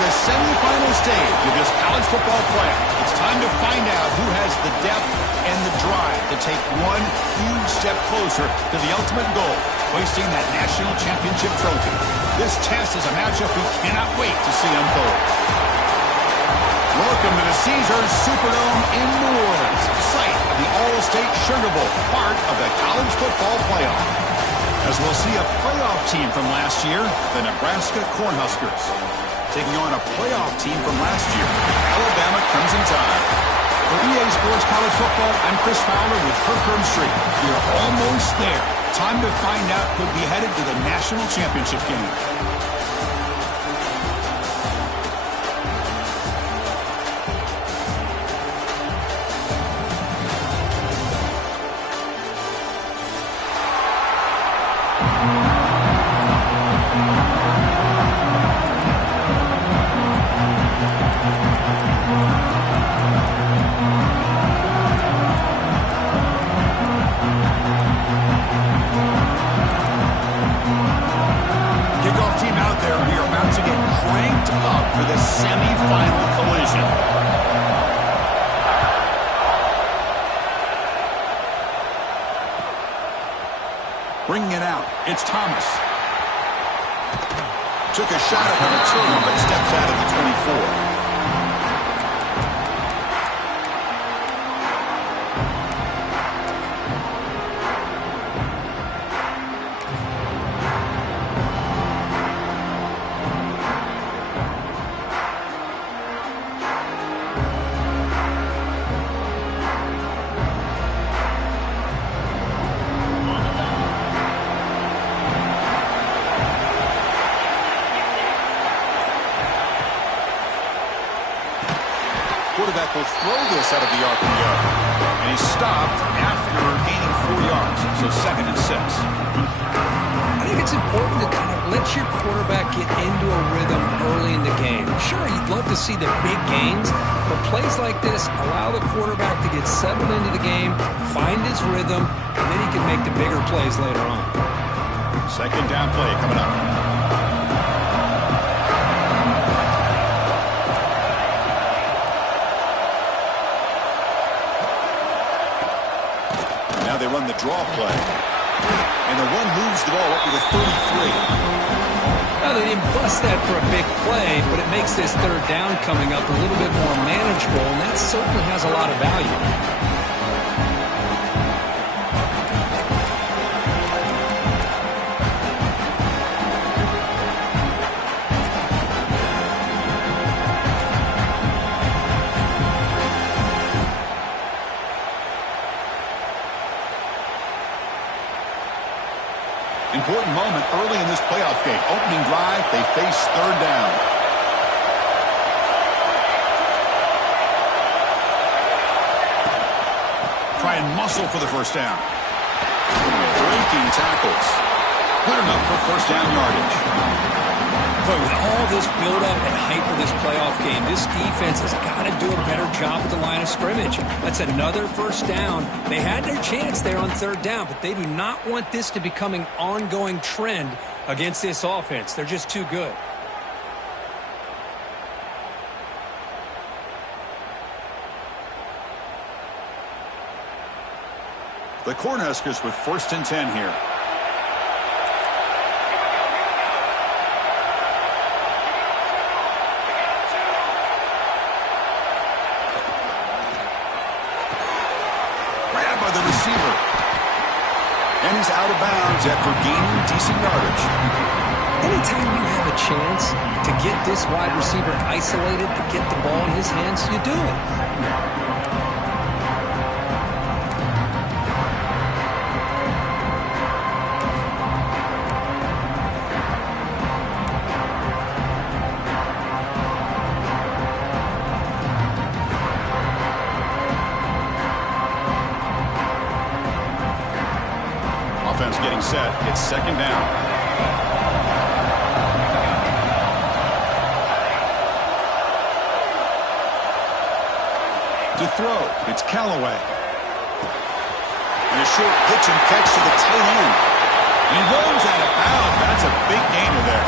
the semifinal stage of this college football playoff. It's time to find out who has the depth and the drive to take one huge step closer to the ultimate goal, hoisting that national championship trophy. This test is a matchup we cannot wait to see unfold. Welcome to the Caesars Superdome in New Orleans, site of the All-State Sugar Bowl, part of the college football playoff. As we'll see a playoff team from last year, the Nebraska Cornhuskers, taking on a playoff team from last year, Alabama Crimson Tide. For EA Sports College Football, I'm Chris Fowler with Kirkland Street. We're almost there. Time to find out who'll be headed to the national championship game. Bringing it out, it's Thomas. Took a shot at the return, but steps out of the 24. Quarterback will throw this out of the RPO. And he's stopped after gaining 4 yards. So 2nd and 6. I think it's important to kind of let your quarterback get into a rhythm early in the game. Sure, you'd love to see the big gains, but plays like this allow the quarterback to get settled into the game, find his rhythm, and then he can make the bigger plays later on. 2nd down play coming up. They run the draw play. And the one moves the ball up to the 33. Now, they didn't bust that for a big play, but it makes this 3rd down coming up a little bit more manageable, and that certainly has a lot of value. Important moment early in this playoff game. Opening drive, they face 3rd down. Try and muscle for the 1st down. Breaking tackles. Good enough for 1st down yardage. But with all this build-up and hype of this playoff game, this defense has got to do a better job at the line of scrimmage. That's another 1st down. They had their chance there on 3rd down, but they do not want this to become an ongoing trend against this offense. They're just too good. The Cornhuskers with 1st and 10 here. By the receiver. And he's out of bounds after gaining decent yardage. Anytime you have a chance to get this wide receiver isolated, to get the ball in his hands, you do it. Offense getting set. It's 2nd down. To throw, it's Callaway. And a short pitch and catch to the tight end. He rolls out of bounds. That's a big gainer there.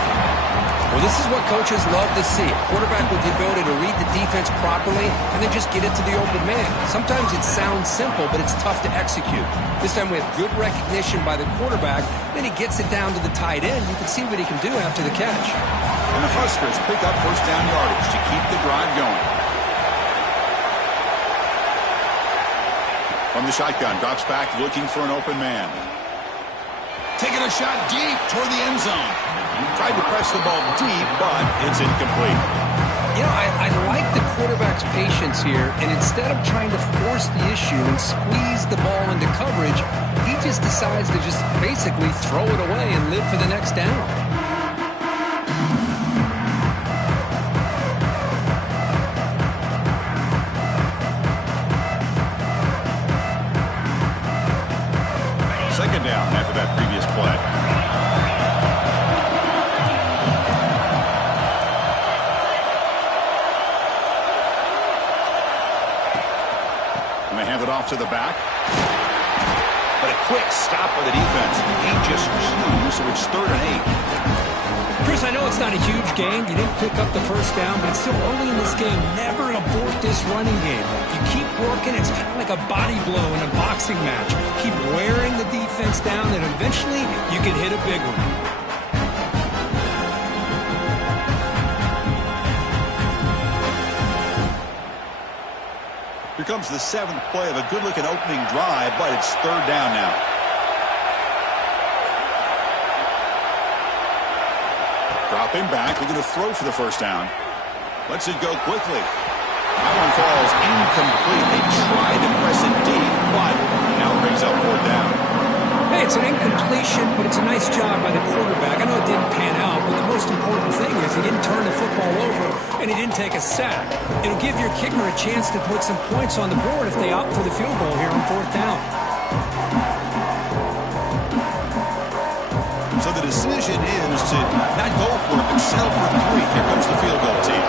Well, this is what coaches love to see. A quarterback with the ability to read the defense properly and then just get it to the open man. Sometimes it sounds simple, but it's tough to execute. This time we have good recognition by the quarterback. Then he gets it down to the tight end. You can see what he can do after the catch. And the Huskers pick up first down yardage to keep the drive going. From the shotgun, drops back looking for an open man. Taking a shot deep toward the end zone. Tried to press the ball deep, but it's incomplete. You know, I like the quarterback's patience here, and instead of trying to force the issue and squeeze the ball into coverage, he just decides to just basically throw it away and live for the next down. Second down after that previous play. And they hand it off to the back. But a quick stop by the defense. He just chews, so it's 3rd and 8. Chris, I know it's not a huge game. You didn't pick up the first down, but it's still early in this game. Never abort this running game. You keep working. It's kind of like a body blow in a boxing match. Keep wearing the defense down, and eventually you can hit a big one. Here comes the 7th play of a good-looking opening drive, but it's 3rd down now. Dropping back, looking to throw for the first down. Lets it go quickly. That one falls incomplete. They tried to press it deep, but now brings up 4th down. Hey, it's an incompletion, but it's a nice job by the quarterback. I know it didn't pan out, but the most important thing is he didn't turn the football over and he didn't take a sack. It'll give your kicker a chance to put some points on the board if they opt for the field goal here on 4th down. So the decision is to not go for it, but settle for 3. Here comes the field goal team.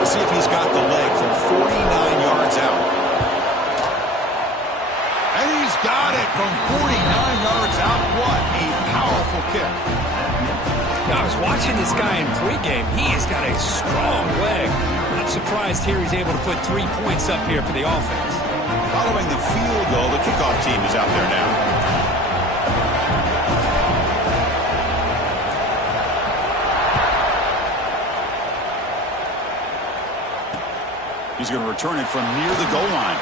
Let's see if he's got the leg from 49 yards out. And he's got it from 49 yards out. What a powerful kick. I was watching this guy in pregame. He has got a strong leg. Not surprised here he's able to put 3 points up here for the offense. Following the field goal, the kickoff team is out there now. He's going to return it from near the goal line.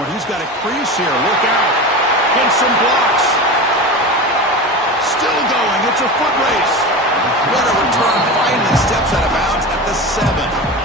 Oh, he's got a crease here. Look out. Gets some blocks. Still going. It's a foot race. What a return. Finally steps out of bounds at the 7.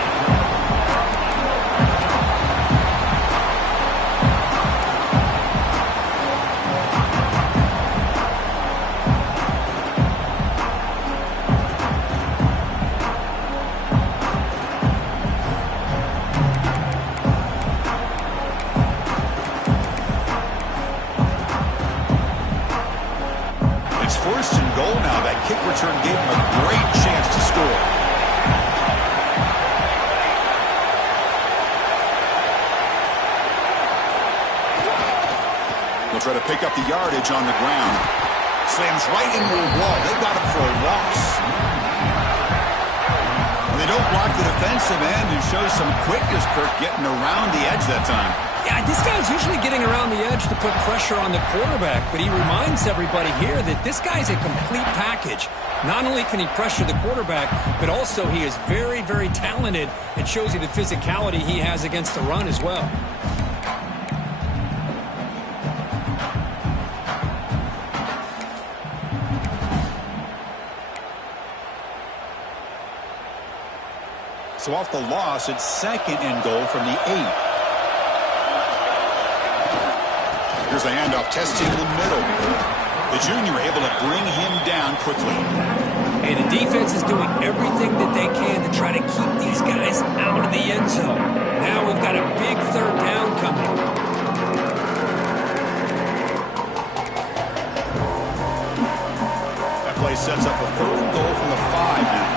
Kick return gave him a great chance to score. They'll try to pick up the yardage on the ground. Slams right into a wall. They got him for a loss. And they don't block the defensive end, who shows some quickness, Kirk, getting around the edge that time. Yeah, this guy's usually getting around the edge to put pressure on the quarterback, but he reminds everybody here that this guy's a complete package. Not only can he pressure the quarterback, but also he is very, very talented and shows you the physicality he has against the run as well. So off the loss, it's 2nd and goal from the 8. Here's the handoff, testing in the middle. The junior able to bring him down quickly. And the defense is doing everything that they can to try to keep these guys out of the end zone. Now we've got a big 3rd down coming. That play sets up a 3rd and goal from the 5 now.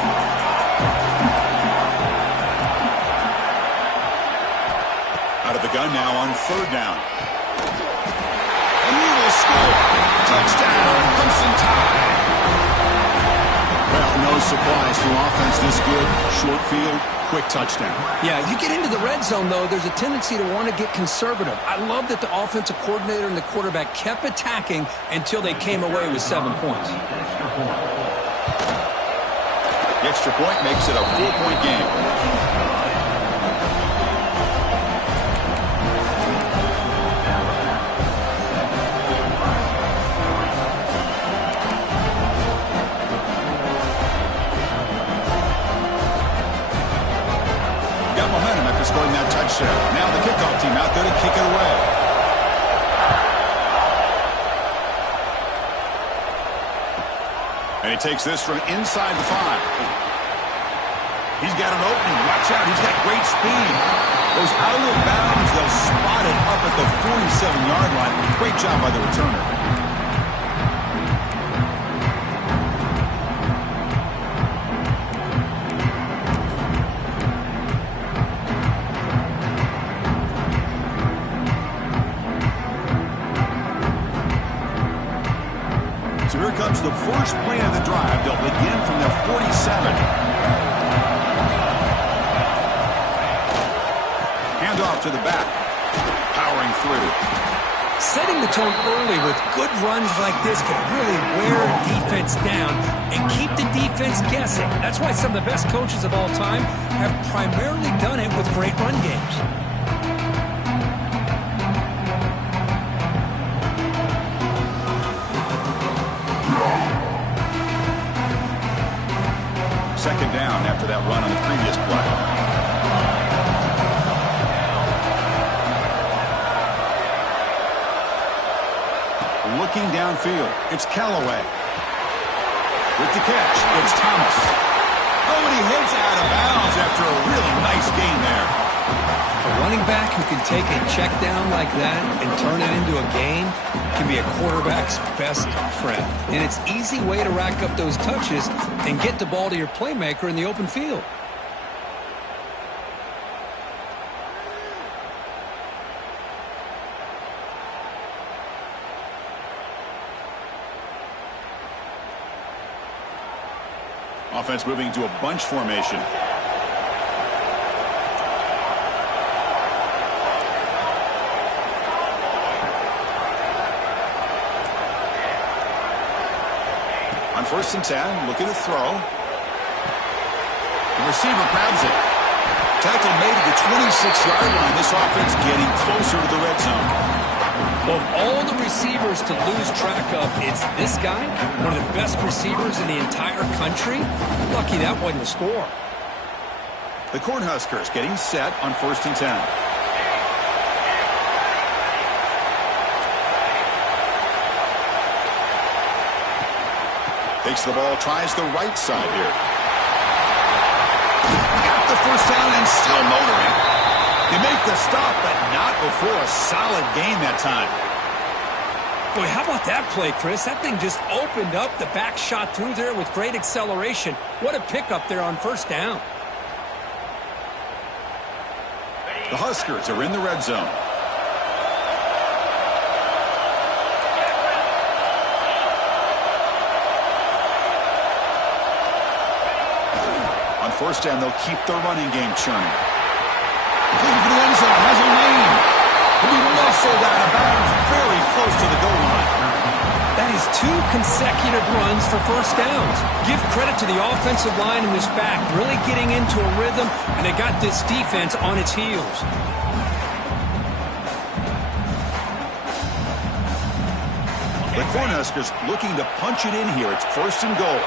Out of the gun now on 3rd down. And he will score. Touchdown, Crimson Tide. No surprise for offense this good. Short field, quick touchdown. Yeah, you get into the red zone, though, there's a tendency to want to get conservative. I love that the offensive coordinator and the quarterback kept attacking until they came away with 7 points. The extra point makes it a 4-point game. Got momentum after scoring that touchdown. Now the kickoff team out there to kick it away. And he takes this from inside the 5. He's got an opening. Watch out. He's got great speed. Goes out of bounds. They'll spot it up at the 47-yard line. Great job by the returner. So here comes the first play of the drive. They'll begin from their 47. Handoff to the back. Powering through. Setting the tone early with good runs like this can really wear a defense down and keep the defense guessing. That's why some of the best coaches of all time have primarily done it with great run games. Second down after that run on the previous play. Looking downfield, it's Callaway. With the catch, it's Thomas. Oh, and he heads out of bounds after a really nice gain there. A running back who can take a check down like that and turn it into a gain can be a quarterback's best friend. And it's an easy way to rack up those touches and get the ball to your playmaker in the open field. Offense moving to a bunch formation. On 1st and 10, looking to throw. The receiver grabs it. Tackle made at the 26-yard line. This offense getting closer to the red zone. Of all the receivers to lose track of, it's this guy, one of the best receivers in the entire country. Lucky that wasn't a score. The Cornhuskers getting set on 1st and 10. Takes the ball, tries the right side here. Got the first down and still motoring. They make the stop, but not before a solid gain that time. Boy, how about that play, Chris? That thing just opened up. The back shot through there with great acceleration. What a pickup there on 1st down. The Huskers are in the red zone. On 1st down, they'll keep their running game churning. Looking for the end zone, has a lane. He'll be muscled out of bounds, very close to the goal line. That is 2 consecutive runs for 1st downs. Give credit to the offensive line in this back, really getting into a rhythm, and they got this defense on its heels. The Cornhuskers looking to punch it in here. It's 1st and goal.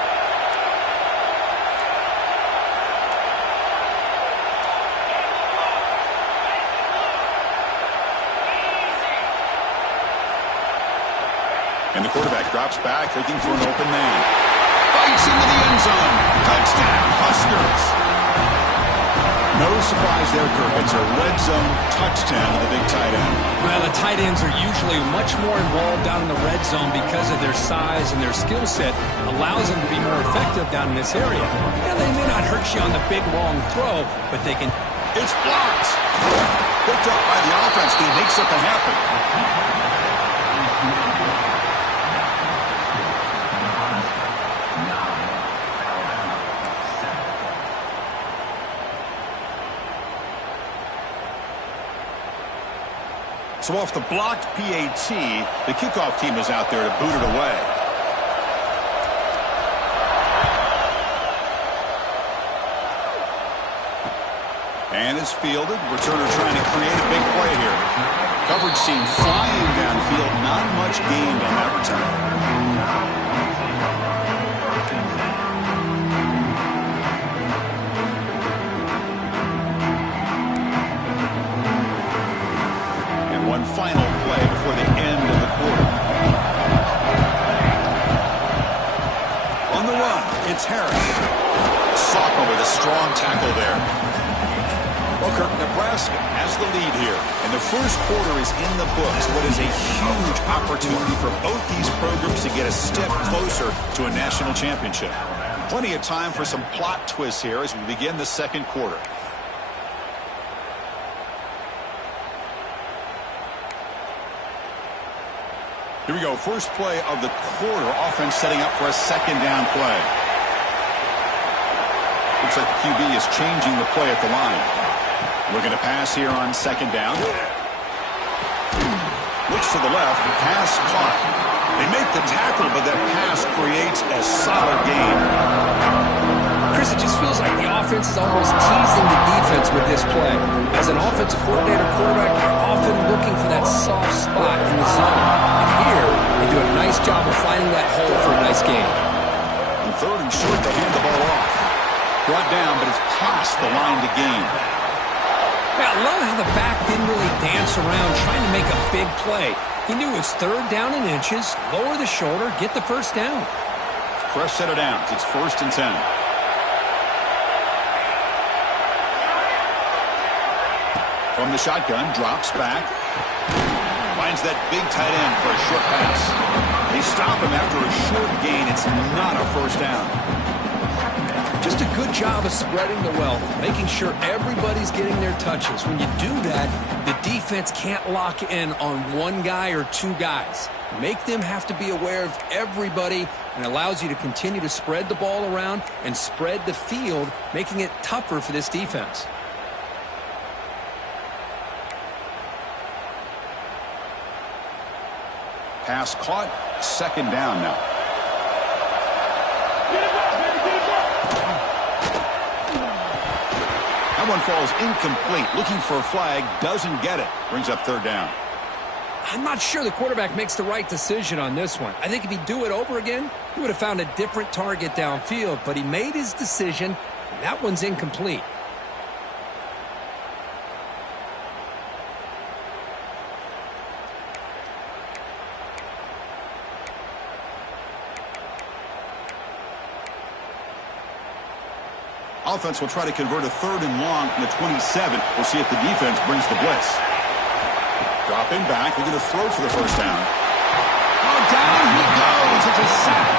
And the quarterback drops back, looking for an open man. Fights into the end zone. Touchdown, Huskers. No surprise there, Kirk. It's a red zone touchdown to the big tight end. Well, the tight ends are usually much more involved down in the red zone because of their size and their skill set allows them to be more effective down in this area. Yeah, they may not hurt you on the big, long throw, but they can... It's blocked. Picked up by the offense. Can he make something happen? So off the blocked PAT, the kickoff team is out there to boot it away. And it's fielded. Returner trying to create a big play here. Coverage seemed flying downfield. Not much gained on that return. One final play before the end of the quarter. On the run, it's Harris. Sophomore with a strong tackle there. Well, Nebraska has the lead here, and the first quarter is in the books. What is a huge opportunity for both these programs to get a step closer to a national championship. Plenty of time for some plot twists here as we begin the second quarter. Here we go. First play of the quarter. Offense setting up for a second down play. Looks like the QB is changing the play at the line. Looking to pass here on second down. Looks to the left. Pass caught. They make the tackle, but that pass creates a solid gain. Chris, it just feels like the offense is almost teasing the defense with this play. As an offensive coordinator, quarterback, you're often looking for that soft spot in the zone. And here, they do a nice job of finding that hole for a nice gain. And third and short, they hand the ball off. Brought down, but it's past the line to gain. Yeah, I love how the back didn't really dance around trying to make a big play. He knew it was third down in inches, lower the shoulder, get the first down. Fresh set of downs. It's 1st and 10. From the shotgun, drops back. Finds that big tight end for a short pass. They stop him after a short gain. It's not a first down. Just a good job of spreading the wealth, making sure everybody's getting their touches. When you do that, the defense can't lock in on one guy or two guys. Make them have to be aware of everybody, and allows you to continue to spread the ball around and spread the field, making it tougher for this defense. Pass caught. Second down now. That one falls incomplete. Looking for a flag. Doesn't get it. Brings up third down. I'm not sure the quarterback makes the right decision on this one. I think if he'd do it over again, he would have found a different target downfield. But he made his decision, and that one's incomplete. Offense will try to convert a third and long from the 27. We'll see if the defense brings the blitz. Dropping back. They're going to throw for the first down. Oh, down he goes. It's a sack.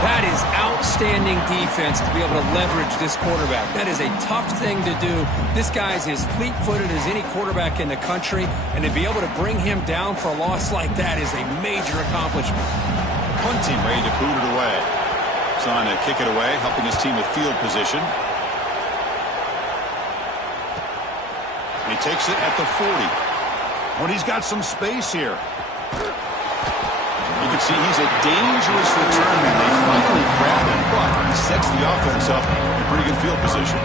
That is outstanding defense to be able to leverage this quarterback. That is a tough thing to do. This guy's as fleet-footed as any quarterback in the country, and to be able to bring him down for a loss like that is a major accomplishment. Punt team ready to boot it away. On to kick it away, helping his team with field position. He takes it at the 40. When he's got some space here. You can see he's a dangerous return man. They finally grab him, but he sets the offense up in pretty good field position.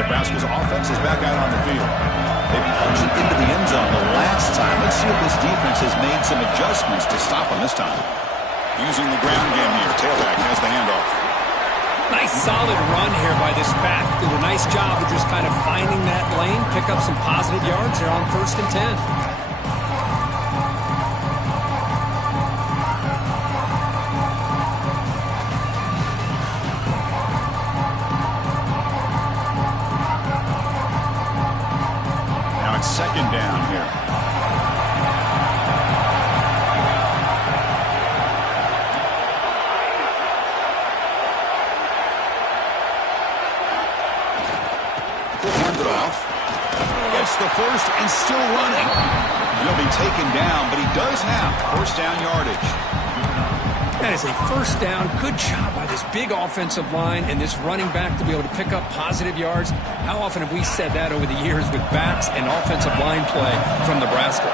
Nebraska's offense is back out on the field. They punched it into the end zone the last time. Let's see if this defense has made some adjustments to stop them this time. Using the ground game here. Tailback has the handoff. Nice solid run here by this back. Did a nice job of just kind of finding that lane, pick up some positive yards there on 1st and 10. Second down here. He'll hand it off. Gets across the first and still running. He'll be taken down, but he does have first down yardage. That is a first down. Good job by this big offensive line and this running back to be able to pick up positive yards. How often have we said that over the years with backs and offensive line play from Nebraska?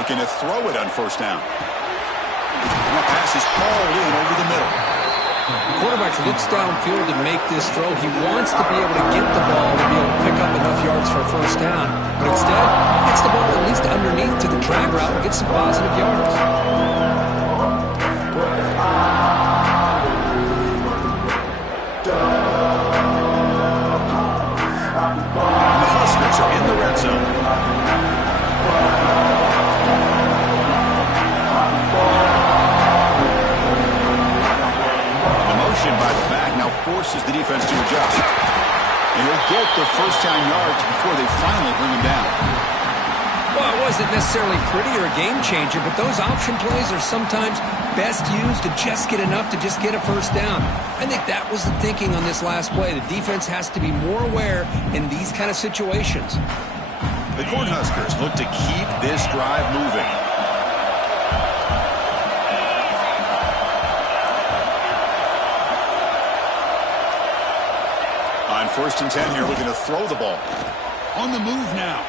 Looking to throw it on first down. And that pass is called in over the middle. The quarterback looks downfield to make this throw. He wants to be able to get the ball to be able to pick up enough yards for a first down. But instead, gets the ball at least underneath to the drag route and gets some positive yards. And the Huskers are in the red zone. By the back now forces the defense to adjust. And he'll get the first down yards before they finally bring him down. Well, it wasn't necessarily pretty or a game changer, but those option plays are sometimes best used to just get enough to just get a first down. I think that was the thinking on this last play. The defense has to be more aware in these kind of situations. The Cornhuskers look to keep this drive moving. First and 10 here, looking to throw the ball. On the move now.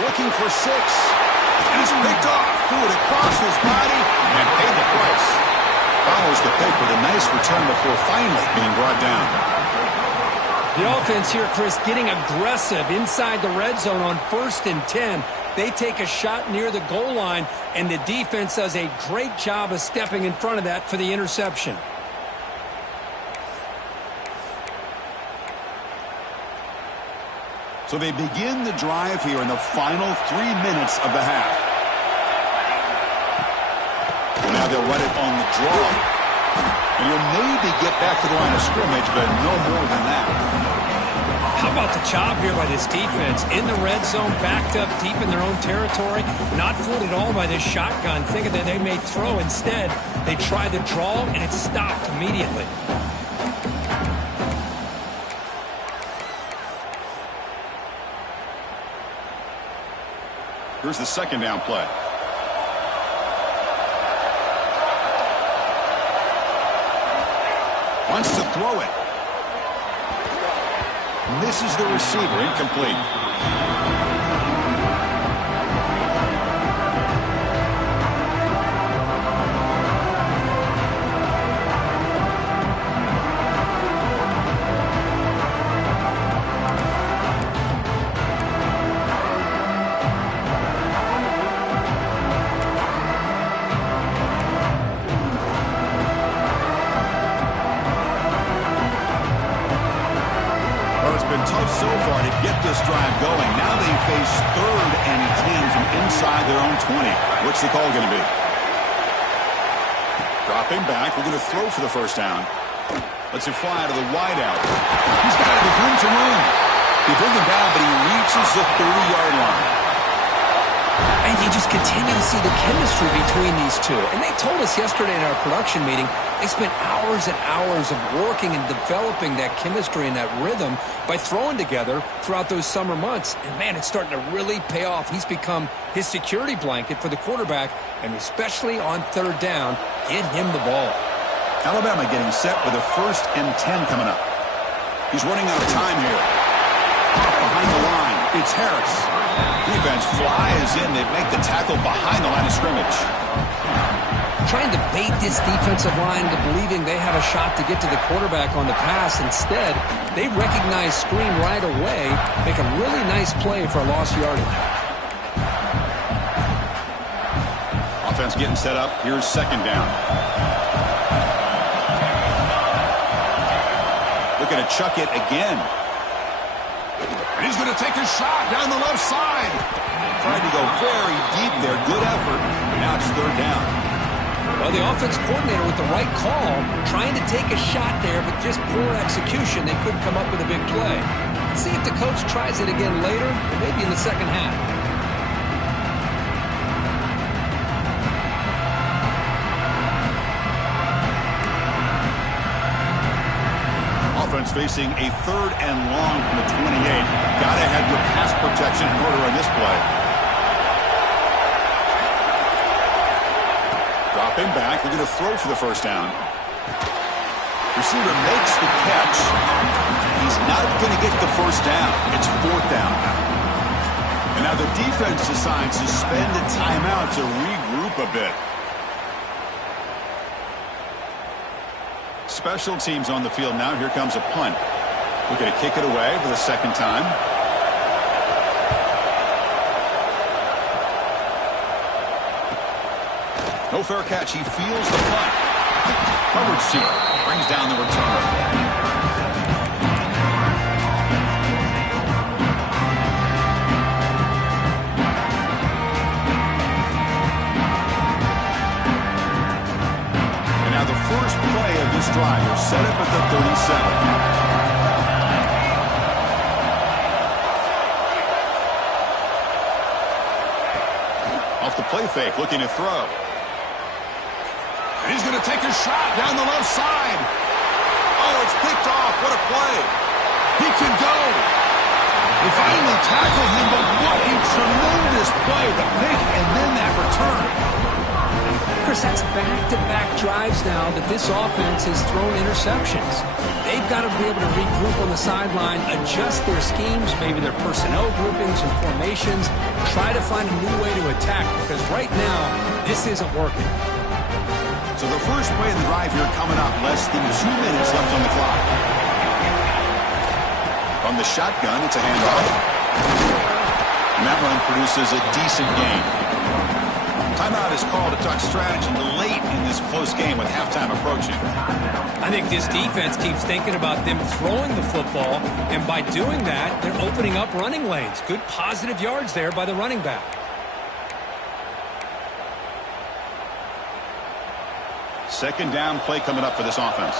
Looking for 6. And it's picked off. Threw it across his body and paid the price. Follows the pick with a nice return before finally being brought down. The offense here, Chris, getting aggressive inside the red zone on first and 10. They take a shot near the goal line, and the defense does a great job of stepping in front of that for the interception. So they begin the drive here in the final 3 minutes of the half. And now they'll run it on the draw. And he'll maybe get back to the line of scrimmage, but no more than that. How about the job here by this defense? In the red zone, backed up deep in their own territory. Not fooled at all by this shotgun, thinking that they may throw. Instead, they try the draw, and it stopped immediately. Here's the second down play. Wants to throw it. Misses the receiver. Incomplete. Tough so far to get this drive going. Now they face 3rd and 10 from inside their own 20. What's the call going to be? Dropping back. We're going to throw for the first down. Lets it fly to the wideout. He's got it with room to run. They bring him down, but he reaches the 30-yard line. And you just continue to see the chemistry between these two. And they told us yesterday in our production meeting, they spent hours and hours of working and developing that chemistry and that rhythm by throwing together throughout those summer months. And, man, it's starting to really pay off. He's become his security blanket for the quarterback, and especially on 3rd down, get him the ball. Alabama getting set with a 1st and 10 coming up. He's running out of time here. Behind the line, it's Harris. Defense flies in. They make the tackle behind the line of scrimmage. Trying to bait this defensive line into believing they have a shot to get to the quarterback on the pass. Instead, they recognize screen right away, make a really nice play for a lost yardage. Offense getting set up. Here's 2nd down. Looking to chuck it again. And he's going to take a shot down the left side. Trying to go very deep there. Good effort. Now it's 3rd down. Well, the offense coordinator with the right call, trying to take a shot there, but just poor execution. They couldn't come up with a big play. See if the coach tries it again later, or maybe in the second half. Offense facing a 3rd and long from the 28. Gotta have your pass protection in order on this play. Dropping back, they're going to throw for the first down. Receiver makes the catch. He's not going to get the first down. It's 4th down now. And now the defense decides to spend a timeout to regroup a bit. Special teams on the field now. Here comes a punt. We're going to kick it away for the 2nd time. No fair catch. He feels the punt. Coverage team brings down the return. First play of this drive. You're set up at the 37. Off the play fake, looking to throw. And he's going to take a shot down the left side. Oh, it's picked off. What a play. He can go. They finally tackle him, but what a tremendous play. The pick and then that return. Chris, that's back-to-back drives now that this offense has thrown interceptions. They've got to be able to regroup on the sideline, adjust their schemes, maybe their personnel groupings and formations, try to find a new way to attack, because right now, this isn't working. So the first play of the drive here coming up, less than 2 minutes left on the clock. From the shotgun, it's a handoff. And that run produces a decent gain. Timeout is called to talk strategy late in this close game with halftime approaching. I think this defense keeps thinking about them throwing the football, and by doing that, they're opening up running lanes. Good positive yards there by the running back. Second down play coming up for this offense.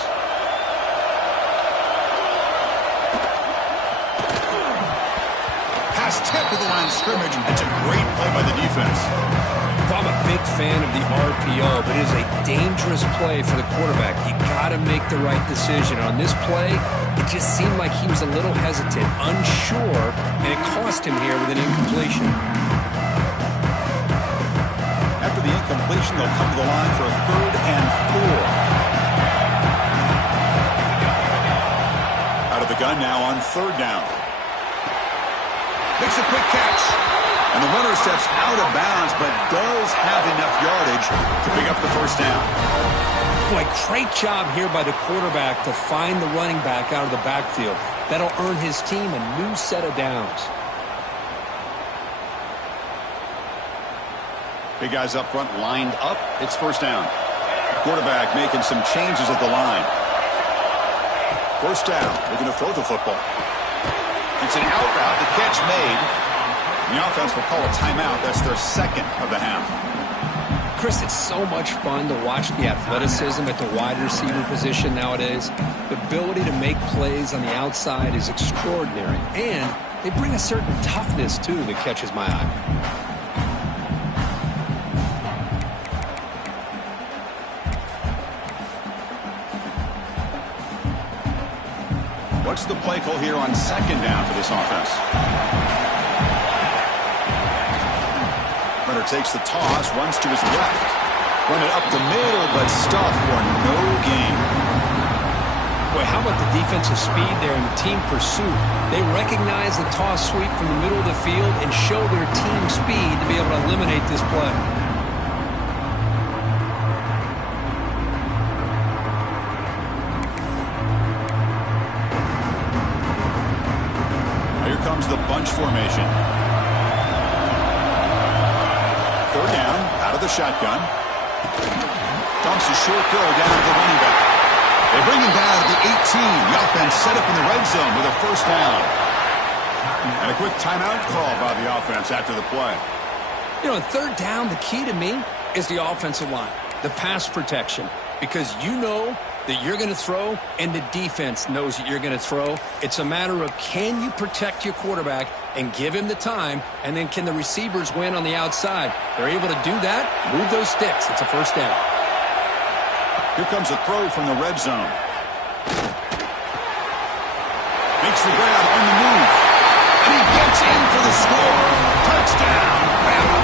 Pass tip to the line of scrimmage. It's a great play by the defense. I'm a big fan of the RPO, but it is a dangerous play for the quarterback. You got to make the right decision. On this play, it just seemed like he was a little hesitant, unsure, and it cost him here with an incompletion. After the incompletion, they'll come to the line for a 3rd and 4. Out of the gun now on 3rd down. Makes a quick catch. And the runner steps out of bounds, but does have enough yardage to pick up the first down. Boy, great job here by the quarterback to find the running back out of the backfield. That'll earn his team a new set of downs. Big guys up front lined up. It's first down. Quarterback making some changes at the line. First down. They're going to throw the football. It's an out route. The catch made. The offense will call a timeout. That's their 2nd of the half. Chris, it's so much fun to watch the athleticism at the wide receiver position nowadays. The ability to make plays on the outside is extraordinary. And they bring a certain toughness, too, that catches my eye. What's the play call here on 2nd down for this offense? Runner takes the toss, runs to his left. Run it up the middle, but stuffed for no gain. Boy, how about the defensive speed there and the team pursuit? They recognize the toss sweep from the middle of the field and show their team speed to be able to eliminate this play. Here comes the bunch formation. 3rd down, out of the shotgun. Dumps a short throw down to the running back. They bring him down to the 18. The offense set up in the red zone with a first down. And a quick timeout call by the offense after the play. You know, 3rd down, the key to me is the offensive line, the pass protection. Because you know that you're going to throw, and the defense knows that you're going to throw. It's a matter of, can you protect your quarterback and give him the time, and then can the receivers win on the outside? They're able to do that, move those sticks. It's a first down. Here comes a throw from the red zone. Makes the grab on the move. And he gets in for the score. Touchdown, Bama.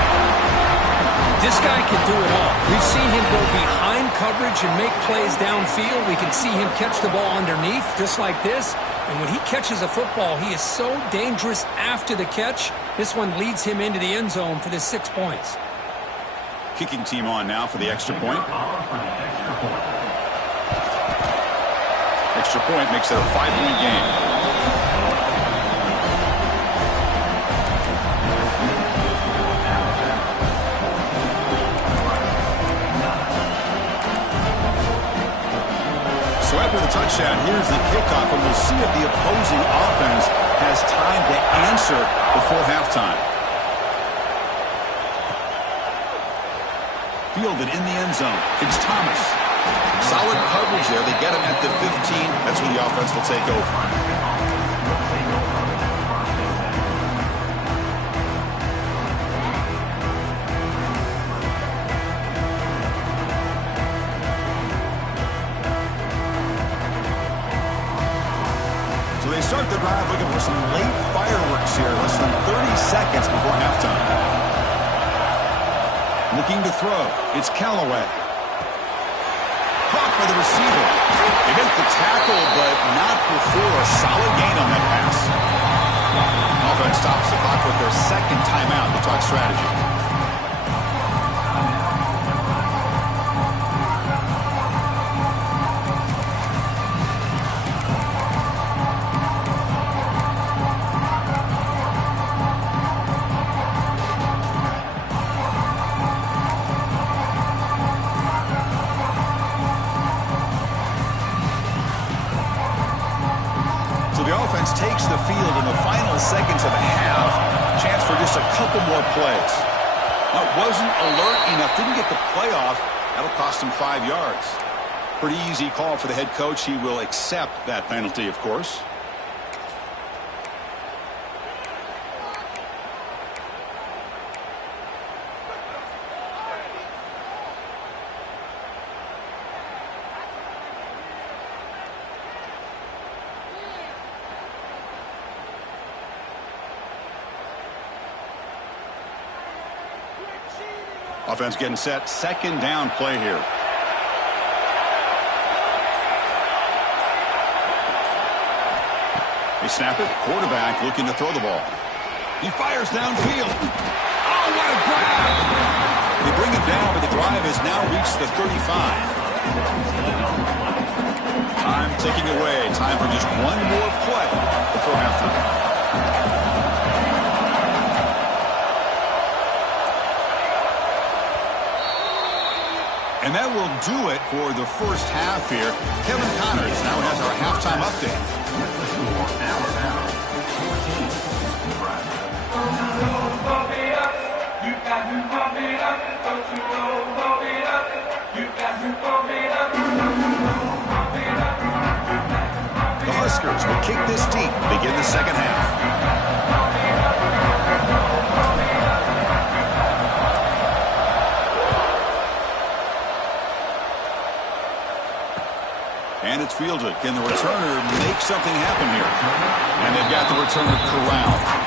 This guy can do it all. We've seen him go behind coverage and make plays downfield. We can see him catch the ball underneath, just like this. And when he catches a football, he is so dangerous after the catch. This one leads him into the end zone for the 6 points. Kicking team on now for the extra point. Extra point makes it a 5-point game. So after the touchdown, here's the kickoff, and we'll see if the opposing offense has time to answer before halftime. Fielded in the end zone. It's Thomas. Solid coverage there. They get him at the 15. That's when the offense will take over. They start the drive looking for some late fireworks here. Less than 30 seconds before halftime. Looking to throw. It's Callaway. Caught by the receiver. They make the tackle, but not before a solid gain on that pass. Offense stops the clock with their second timeout to talk strategy. Takes the field in the final seconds of the half. Chance for just a couple more plays. Now, wasn't alert enough. Didn't get the playoff. That'll cost him 5 yards. Pretty easy call for the head coach. He will accept that penalty, of course. Offense getting set. Second down play here. They snap it. Quarterback looking to throw the ball. He fires downfield. Oh, what a grab! They bring him down, but the drive has now reached the 35. Time ticking away. Time for just one more play before halftime. And that will do it for the first half here. Kevin Connors now has our halftime update. The Huskers will kick this deep, begin the second half. And it's fielded. Can the returner make something happen here? And they've got the returner corralled.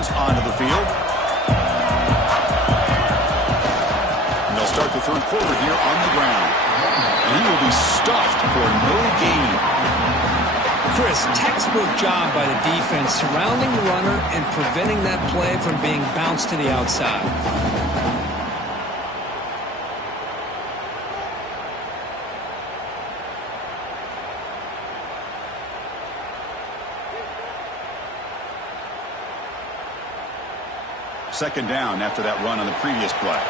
Onto the field. And they'll start the third quarter here on the ground. And he will be stuffed for no gain. Chris, textbook job by the defense surrounding the runner and preventing that play from being bounced to the outside. Second down after that run on the previous play.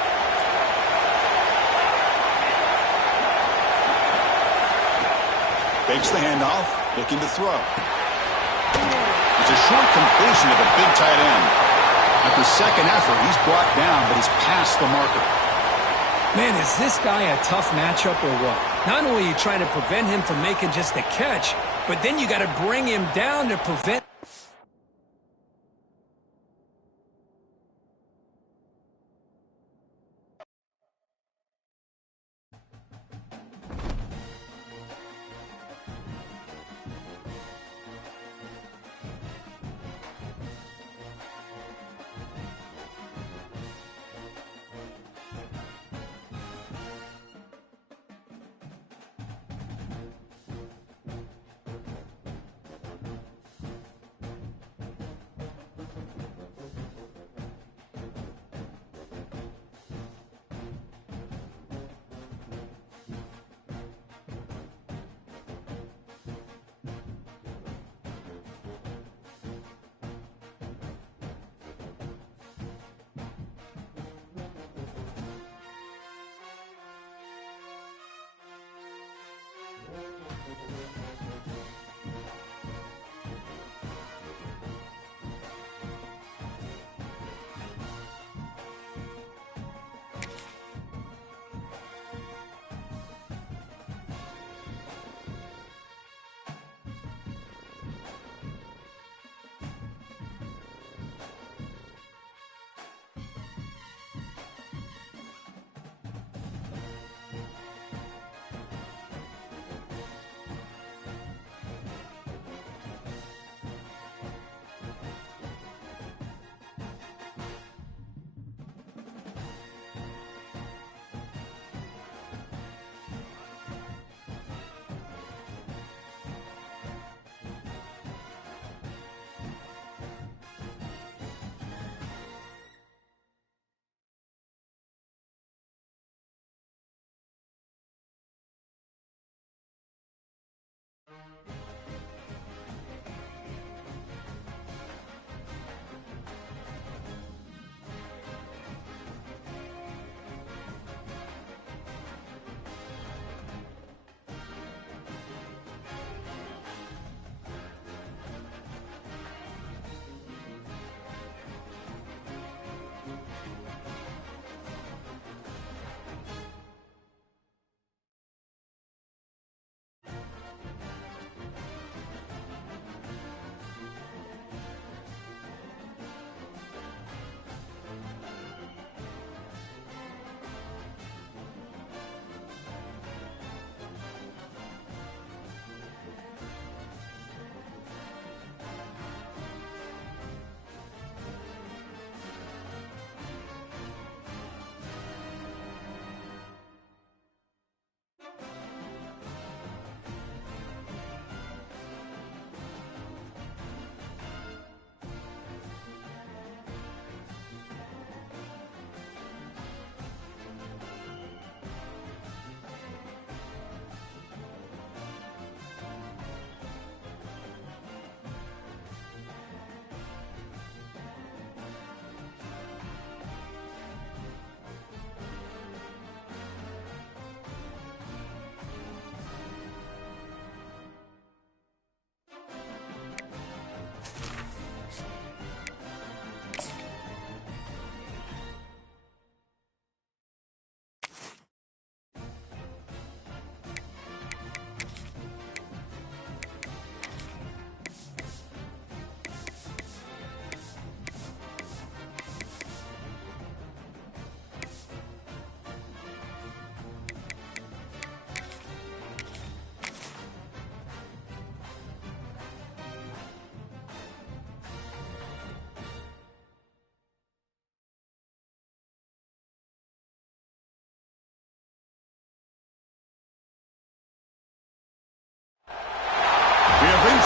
Fakes the handoff, looking to throw. It's a short completion to the big tight end. After second effort, he's brought down, but he's past the marker. Man, is this guy a tough matchup or what? Not only are you trying to prevent him from making just a catch, but then you got to bring him down to prevent.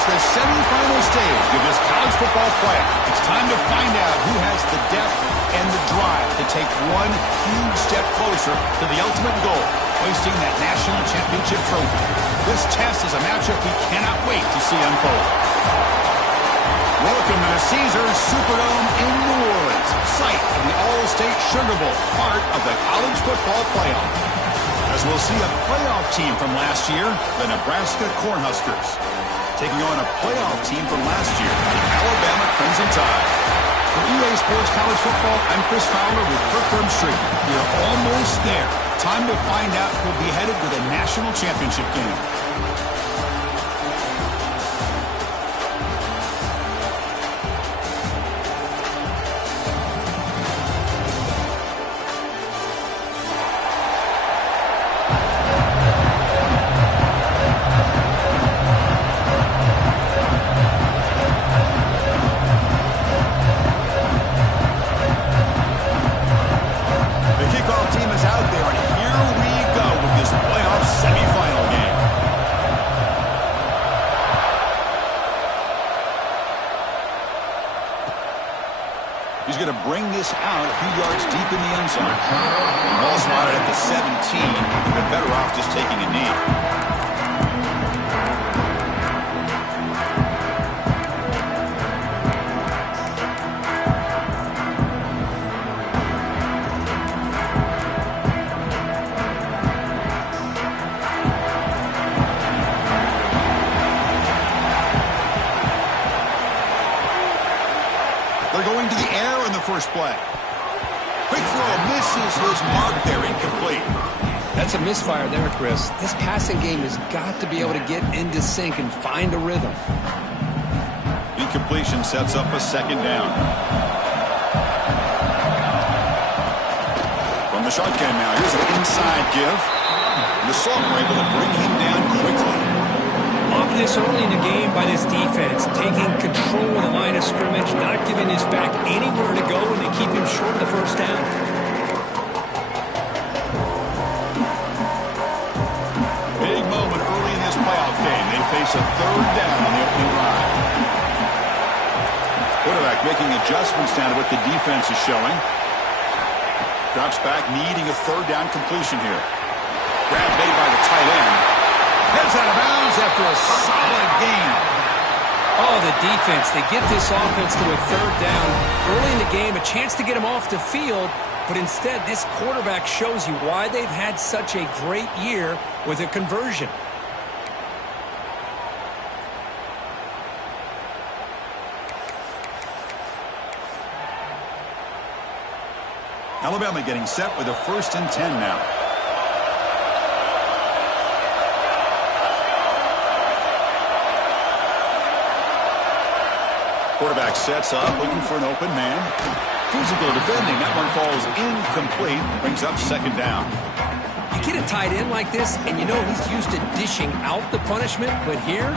The semifinal stage of this college football playoff. It's time to find out who has the depth and the drive to take one huge step closer to the ultimate goal, hoisting that national championship trophy. This test is a matchup we cannot wait to see unfold. Well, Welcome to the Caesars Superdome in New Orleans, site of the All-State Sugar Bowl, part of the college football playoff. As we'll see a playoff team from last year, the Nebraska Cornhuskers, taking on a playoff team from last year, the Alabama Crimson Tide. For EA Sports College Football, I'm Chris Fowler with Kirk Street. We're almost there. Time to find out who'll be headed to the national championship game. He's going to bring this out a few yards deep in the end zone. Ball spotted at the 17. Even better off just taking a knee. They're going to the air in the first play. Quick throw, misses his mark there, incomplete. That's a misfire there, Chris. This passing game has got to be able to get into sync and find a rhythm. Incompletion sets up a second down. From the shotgun now, here's an inside give. The Sultan were able to bring him down quickly. Love this early in the game by this defense, taking control of the line of scrimmage, not giving this back anywhere to go, and they keep him short of the first down. Big moment early in this playoff game. They face a third down on the opening drive. Quarterback making adjustments down to what the defense is showing. Drops back, needing a third down completion here. Grab made by the tight end. Heads out of bounds after a solid gain. Oh, the defense. They get this offense to a third down early in the game, a chance to get them off the field, but instead this quarterback shows you why they've had such a great year with a conversion. Alabama getting set with a 1st and 10 now. Quarterback sets up, looking for an open man. Physical defending. That one falls incomplete. Brings up second down. You get a tight end like this, and you know he's used to dishing out the punishment, but here,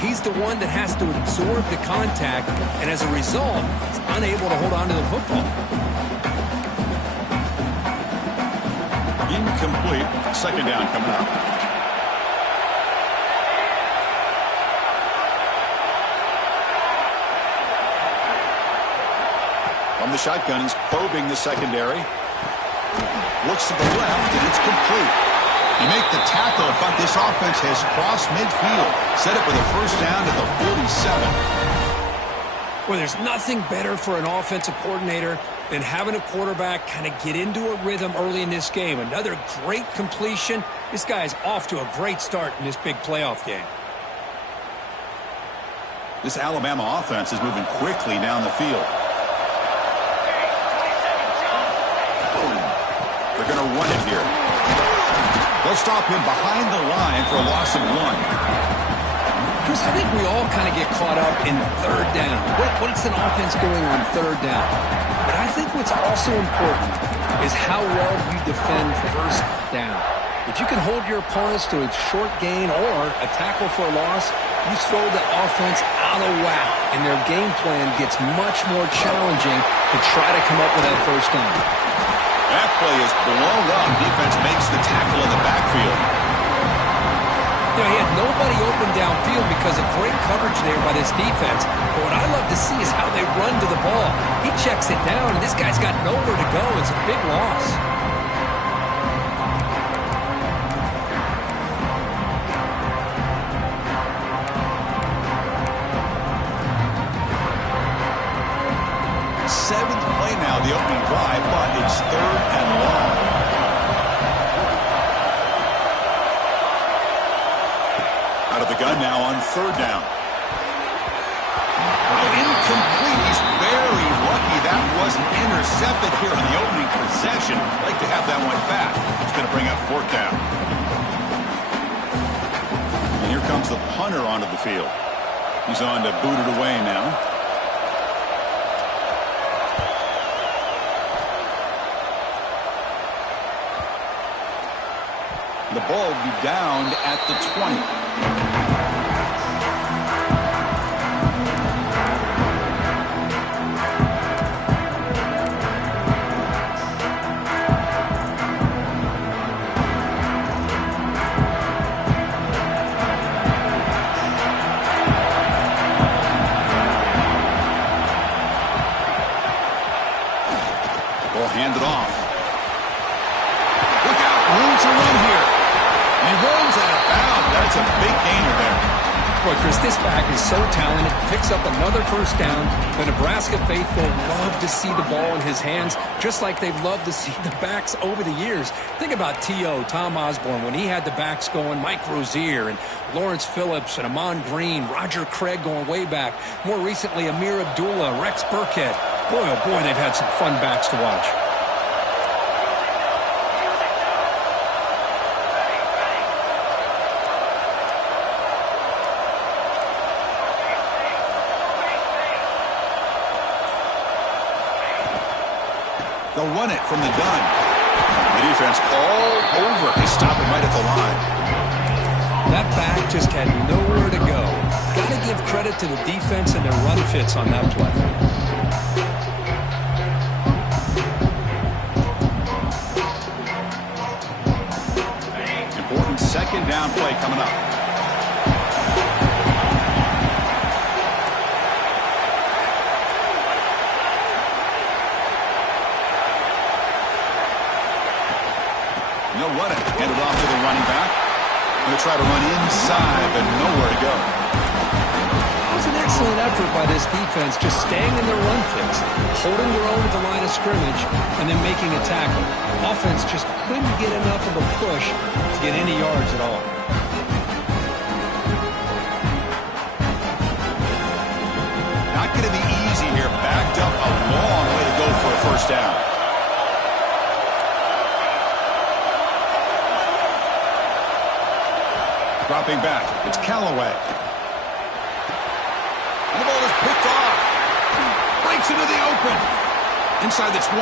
he's the one that has to absorb the contact, and as a result, he's unable to hold on to the football. Incomplete. Second down coming up. From the shotgun, he's probing the secondary. Looks to the left, and it's complete. You make the tackle, but this offense has crossed midfield. Set up with a first down at the 47. Well, there's nothing better for an offensive coordinator than having a quarterback kind of get into a rhythm early in this game. Another great completion. This guy's off to a great start in this big playoff game. This Alabama offense is moving quickly down the field. They're going to run it here. They'll stop him behind the line for a loss of 1. Chris, I think we all kind of get caught up in third down. What's an offense doing on third down? But I think what's also important is how well you defend first down. If you can hold your opponents to a short gain or a tackle for a loss, you throw the offense out of whack, and their game plan gets much more challenging to try to come up with that first down. That play is blown up. Defense makes the tackle in the backfield. You know, he had nobody open downfield because of great coverage there by this defense. But what I love to see is how they run to the ball. He checks it down, and this guy's got nowhere to go. It's a big loss. seventh play now, the opening drive, but it's third and long. Out of the gun now on third down. Incomplete. He's very lucky that wasn't intercepted here on the opening possession. I'd like to have that one back. It's going to bring up fourth down. And here comes the punter onto the field. He's on to boot it away now. The ball will be down at the 20. Handed off. Look out, room to run here. And he rolls out of bounds. That's a big gainer there. Boy, Chris, this back is so talented. Picks up another first down. The Nebraska faithful love to see the ball in his hands, just like they've loved to see the backs over the years. Think about T.O., Tom Osborne, when he had the backs going, Mike Rozier and Lawrence Phillips and Amon Green, Roger Craig going way back. More recently, Amir Abdullah, Rex Burkhead. Boy, oh boy, they've had some fun backs to watch. They'll run it from the gun. The defense all over. They stop it right at the line. That back just had nowhere to go. Got to give credit to the defense and their run fits on that play. Important second down play coming up. They'll run it. Hand it off to the running back. Going to try to run inside, but nowhere to go. It was an excellent effort by this defense, just staying in their run fits, holding their own at the line of scrimmage, and then making a tackle. Offense just couldn't get enough of a push to get any yards at all. Not going to be easy here. Backed up a long way to go for a first down. Dropping back, it's Callaway. And the ball is picked off. Breaks into the open. Inside the 20.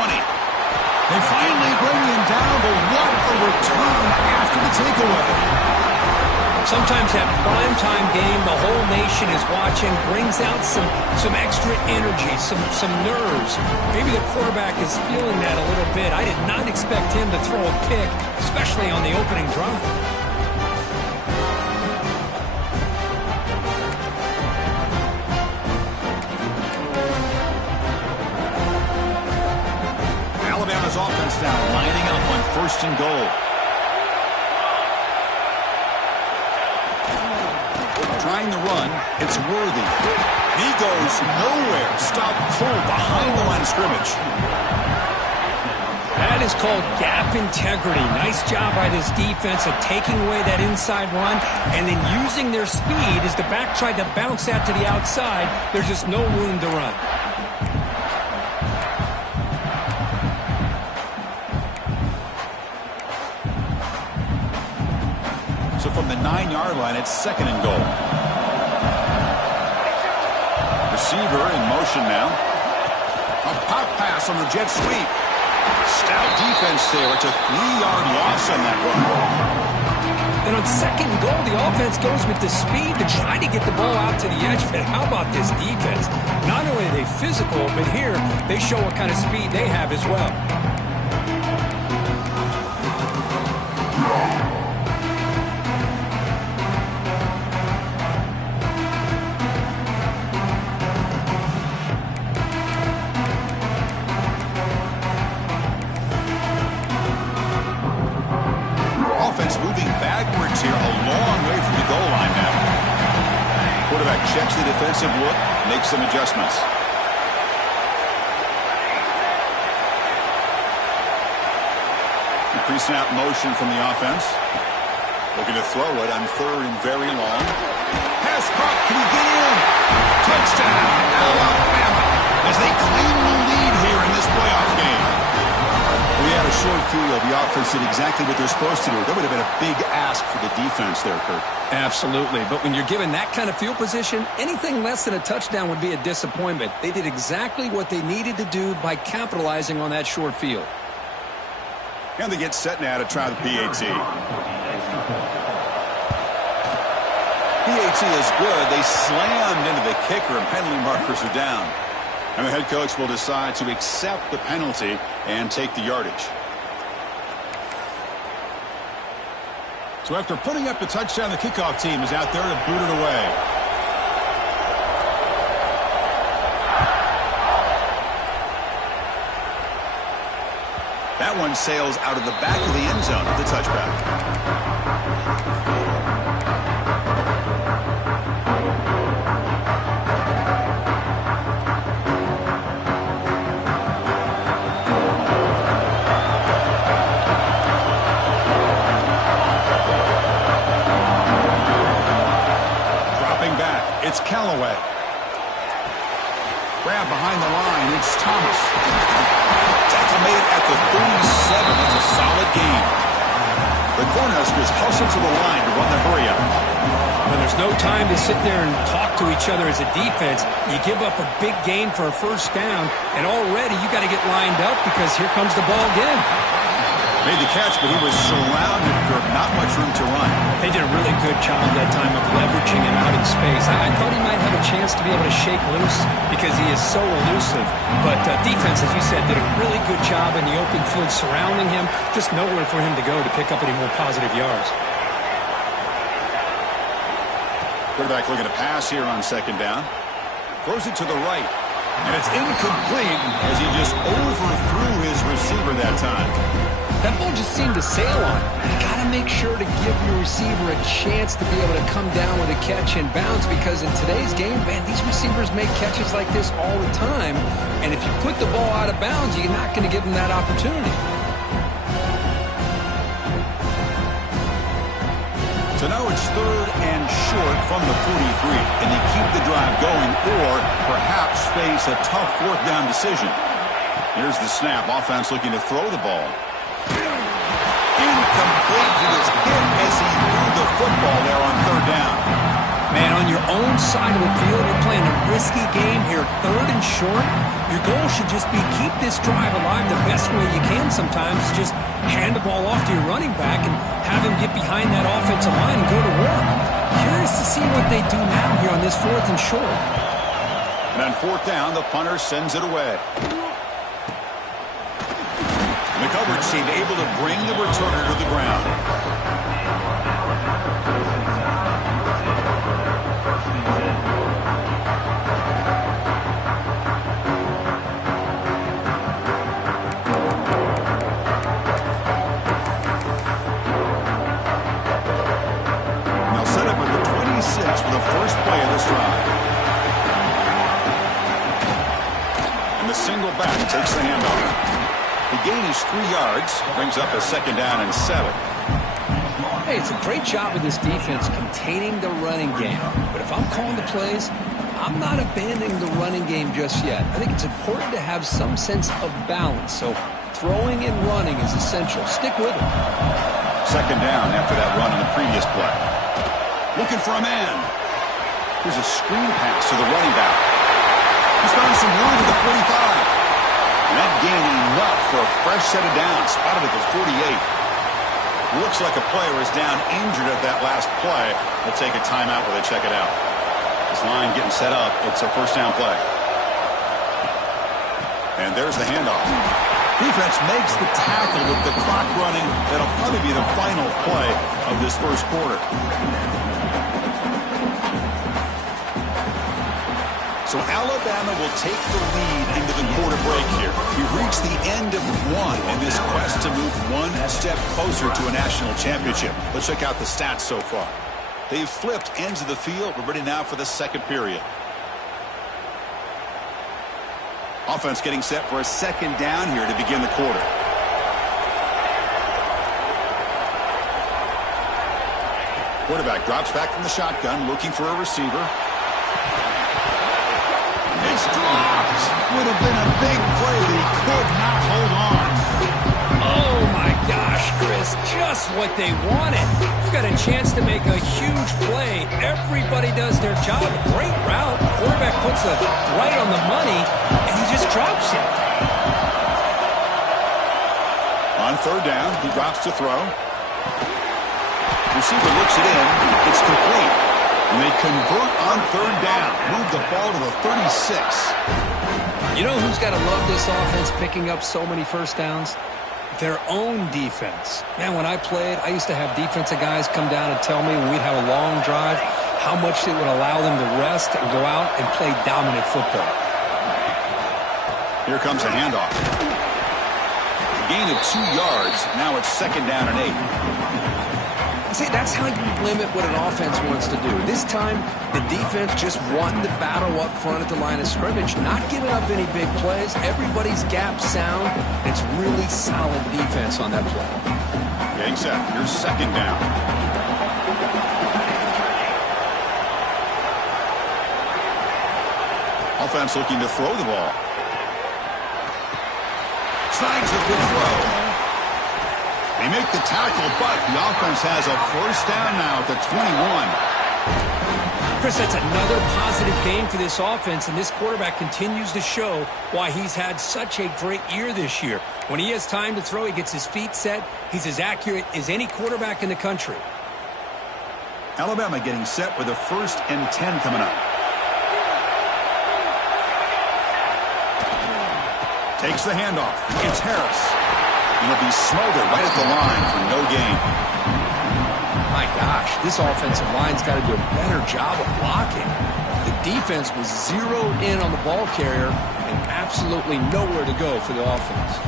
They finally bring him down, but what a return after the takeaway. Sometimes that primetime game, the whole nation is watching, brings out some extra energy, some nerves. Maybe the quarterback is feeling that a little bit. I did not expect him to throw a pick, especially on the opening drive. Alabama's offense now lining up on first and goal. Trying to run, it's Worthy. He goes nowhere. Stop cold behind the line of scrimmage. That is called gap integrity. Nice job by this defense of taking away that inside run and then using their speed as the back tried to bounce that to the outside. There's just no room to run. So from the 9-yard line, it's second and goal. Receiver in motion now. A pop pass on the jet sweep. Stout defense there. It's a 3-yard loss on that run. And on second and goal, the offense goes with the speed to try to get the ball out to the edge. But how about this defense? Not only are they physical, but here they show what kind of speed they have as well. Moving backwards here, a long way from the goal line now. Quarterback checks the defensive look, makes some adjustments. Pre-snap motion from the offense. Looking to throw it on third and very long. Pass caught. Can he get in? Touchdown, Alabama, as they claim the lead here in this playoff game. We had a short field. The offense did exactly what they're supposed to do. That would have been a big ask for the defense there, Kurt. Absolutely. But when you're given that kind of field position, anything less than a touchdown would be a disappointment. They did exactly what they needed to do by capitalizing on that short field. And they get set now to try the PAT. PAT is good. They slammed into the kicker, and penalty markers are down. And the head coach will decide to accept the penalty and take the yardage. So after putting up the touchdown, the kickoff team is out there to boot it away. That one sails out of the back of the end zone with the touchback. It's Callaway. Grab behind the line. It's Thomas. Tackle made at the 37. That's a solid gain. The Cornhuskers hustle to the line to run the hurry-up. When there's no time to sit there and talk to each other as a defense, you give up a big gain for a first down, and already you got to get lined up because here comes the ball again. Made the catch, but he was surrounded, Kirk. Not much room to run. They did a really good job that time of leveraging him out in space. I thought he might have a chance to be able to shake loose because he is so elusive. But defense, as you said, did a really good job in the open field surrounding him. Just nowhere for him to go to pick up any more positive yards. Quarterback looking to pass here on second down. Throws it to the right. And it's incomplete as he just overthrew his receiver that time. That ball just seemed to sail on. You got to make sure to give your receiver a chance to be able to come down with a catch and bounce because in today's game, man, these receivers make catches like this all the time. And if you put the ball out of bounds, you're not going to give them that opportunity. So now it's third and short from the 43. And they keep the drive going or perhaps face a tough fourth down decision. Here's the snap. Offense looking to throw the ball. Incomplete. He was hit as he threw the football there on third down. Man, on your own side of the field, you're playing a risky game here, third and short. Your goal should just be keep this drive alive the best way you can sometimes. Just hand the ball off to your running back and have him get behind that offensive line and go to work. Curious to see what they do now here on this fourth and short. And on fourth down, the punter sends it away. The coverage team able to bring the returner to the ground. Now set up at the 26 for the first play of this drive. And the single back takes the handoff. The gain is 3 yards, brings up a second down and 7. Hey, it's a great job of this defense containing the running game. But if I'm calling the plays, I'm not abandoning the running game just yet. I think it's important to have some sense of balance. So throwing and running is essential. Stick with it. Second down after that run on the previous play. Looking for a man. Here's a screen pass to the running back. He's found some room at the 45. And that gain enough for a fresh set of downs. Spotted at the 48. Looks like a player is down injured at that last play. They'll take a timeout while they check it out. This line getting set up. It's a first down play. And there's the handoff. Defense makes the tackle with the clock running. That'll probably be the final play of this first quarter. So Alabama will take the lead into the quarter break here. We've reached the end of one in this quest to move one step closer to a national championship. Let's check out the stats so far. They've flipped ends of the field. We're ready now for the second period. Offense getting set for a second down here to begin the quarter. Quarterback drops back from the shotgun, looking for a receiver. It's dropped. Would have been a big play that he could not hold on. Oh, my gosh, Chris, just what they wanted. You've got a chance to make a huge play. Everybody does their job. Great route. Quarterback puts it right on the money, and he just drops it. On third down, he drops to throw. Receiver looks it in. It's complete. And they convert on third down. Move the ball to the 36. You know who's got to love this offense picking up so many first downs? Their own defense. Man, when I played, I used to have defensive guys come down and tell me when we'd have a long drive how much it would allow them to rest and go out and play dominant football. Here comes a handoff. Gain of 2 yards. Now it's second down and 8. See, that's how you limit what an offense wants to do. This time, the defense just won the battle up front at the line of scrimmage, not giving up any big plays. Everybody's gap sound. It's really solid defense on that play. Getting set. Here's second down. Offense looking to throw the ball. Snags a good throw. They make the tackle, but the offense has a first down now at the 21. Chris, that's another positive game for this offense, and this quarterback continues to show why he's had such a great year this year. When he has time to throw, he gets his feet set. He's as accurate as any quarterback in the country. Alabama getting set with a 1st and 10 coming up. Takes the handoff. It's Harris. He'll be smothered right at the line for no gain. My gosh, this offensive line's got to do a better job of blocking. The defense was zeroed in on the ball carrier and absolutely nowhere to go for the offense.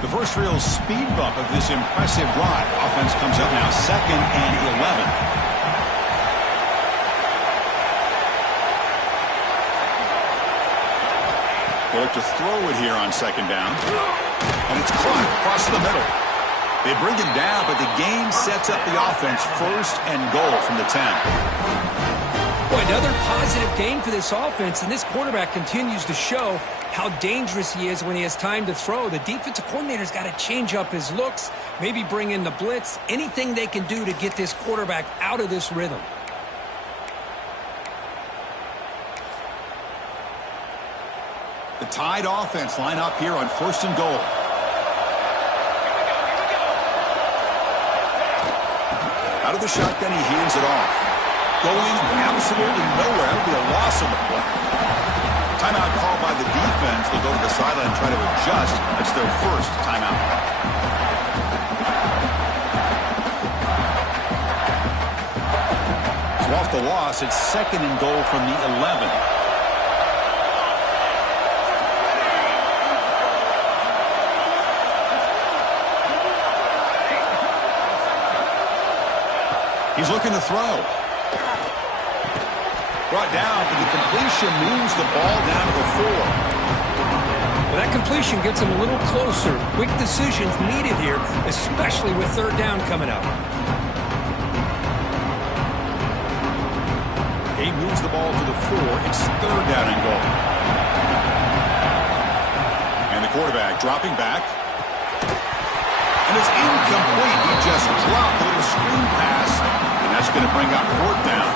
The first real speed bump of this impressive drive. Offense comes up now 2nd and 11. They look to throw it here on second down. And it's caught across the middle. They bring him down, but the gain sets up the offense 1st and goal from the 10. Boy, another positive game for this offense, and this quarterback continues to show how dangerous he is when he has time to throw. The defensive coordinator's got to change up his looks, maybe bring in the blitz, anything they can do to get this quarterback out of this rhythm. The Tide offense line up here on 1st and goal. Out of the shotgun, he hands it off. Going absolutely nowhere. That would be a loss on the play. Timeout called by the defense. They'll go to the sideline and try to adjust. It's their first timeout. So off the loss, it's 2nd and goal from the 11. He's looking to throw. Brought down, but the completion moves the ball down to the 4. Well, that completion gets him a little closer. Quick decisions needed here, especially with third down coming up. He moves the ball to the 4. It's third down and goal. And the quarterback dropping back. And it's incomplete. He just dropped a little screen pass. And that's going to bring up 4th down.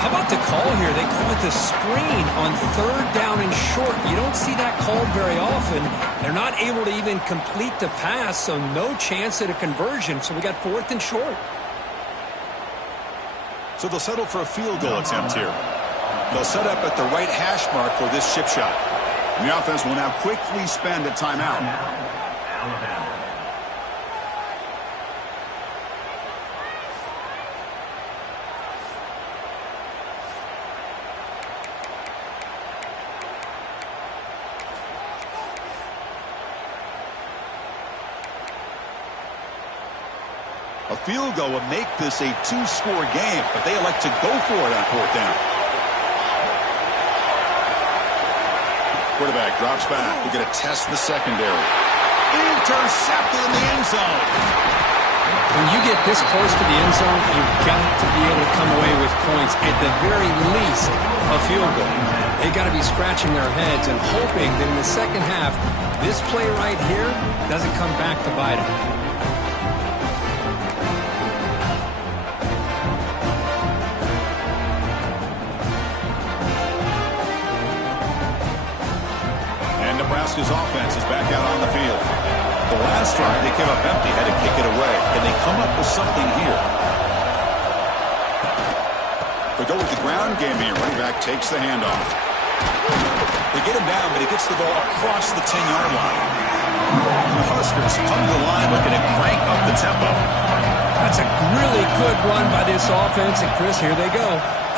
How about the call here? They call it the screen on third down and short. You don't see that called very often. They're not able to even complete the pass, so no chance at a conversion. So we got 4th and short. So they'll settle for a field goal attempt here. They'll set up at the right hash mark for this chip shot. And the offense will now quickly spend a timeout. A field goal would make this a 2-score game, but they elect to go for it on 4th down. Quarterback drops back. We're going to test the secondary. Intercepted in the end zone. When you get this close to the end zone, you've got to be able to come away with points, at the very least, a field goal. They got to be scratching their heads and hoping that in the second half, this play right here doesn't come back to bite them. And Nebraska's offense is back out on the field. The last drive, they came up empty, had to kick it away. Can they come up with something here? They go with the ground game here. Running back takes the handoff. They get him down, but he gets the ball across the 10-yard line. The Huskers come to the line looking to crank up the tempo. That's a really good run by this offense. And, Chris, here they go.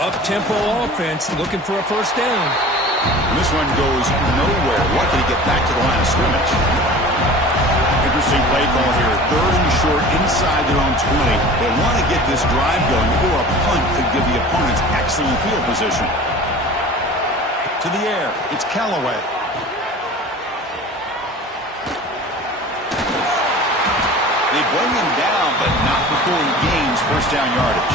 Up-tempo offense looking for a first down. And this one goes nowhere. Lucky to get back to the line of scrimmage. Interesting play call here. 3rd and short inside their own 20. They want to get this drive going, or a punt could give the opponents excellent field position. To the air, it's Callaway. They bring him down, but not before he gains first down yardage.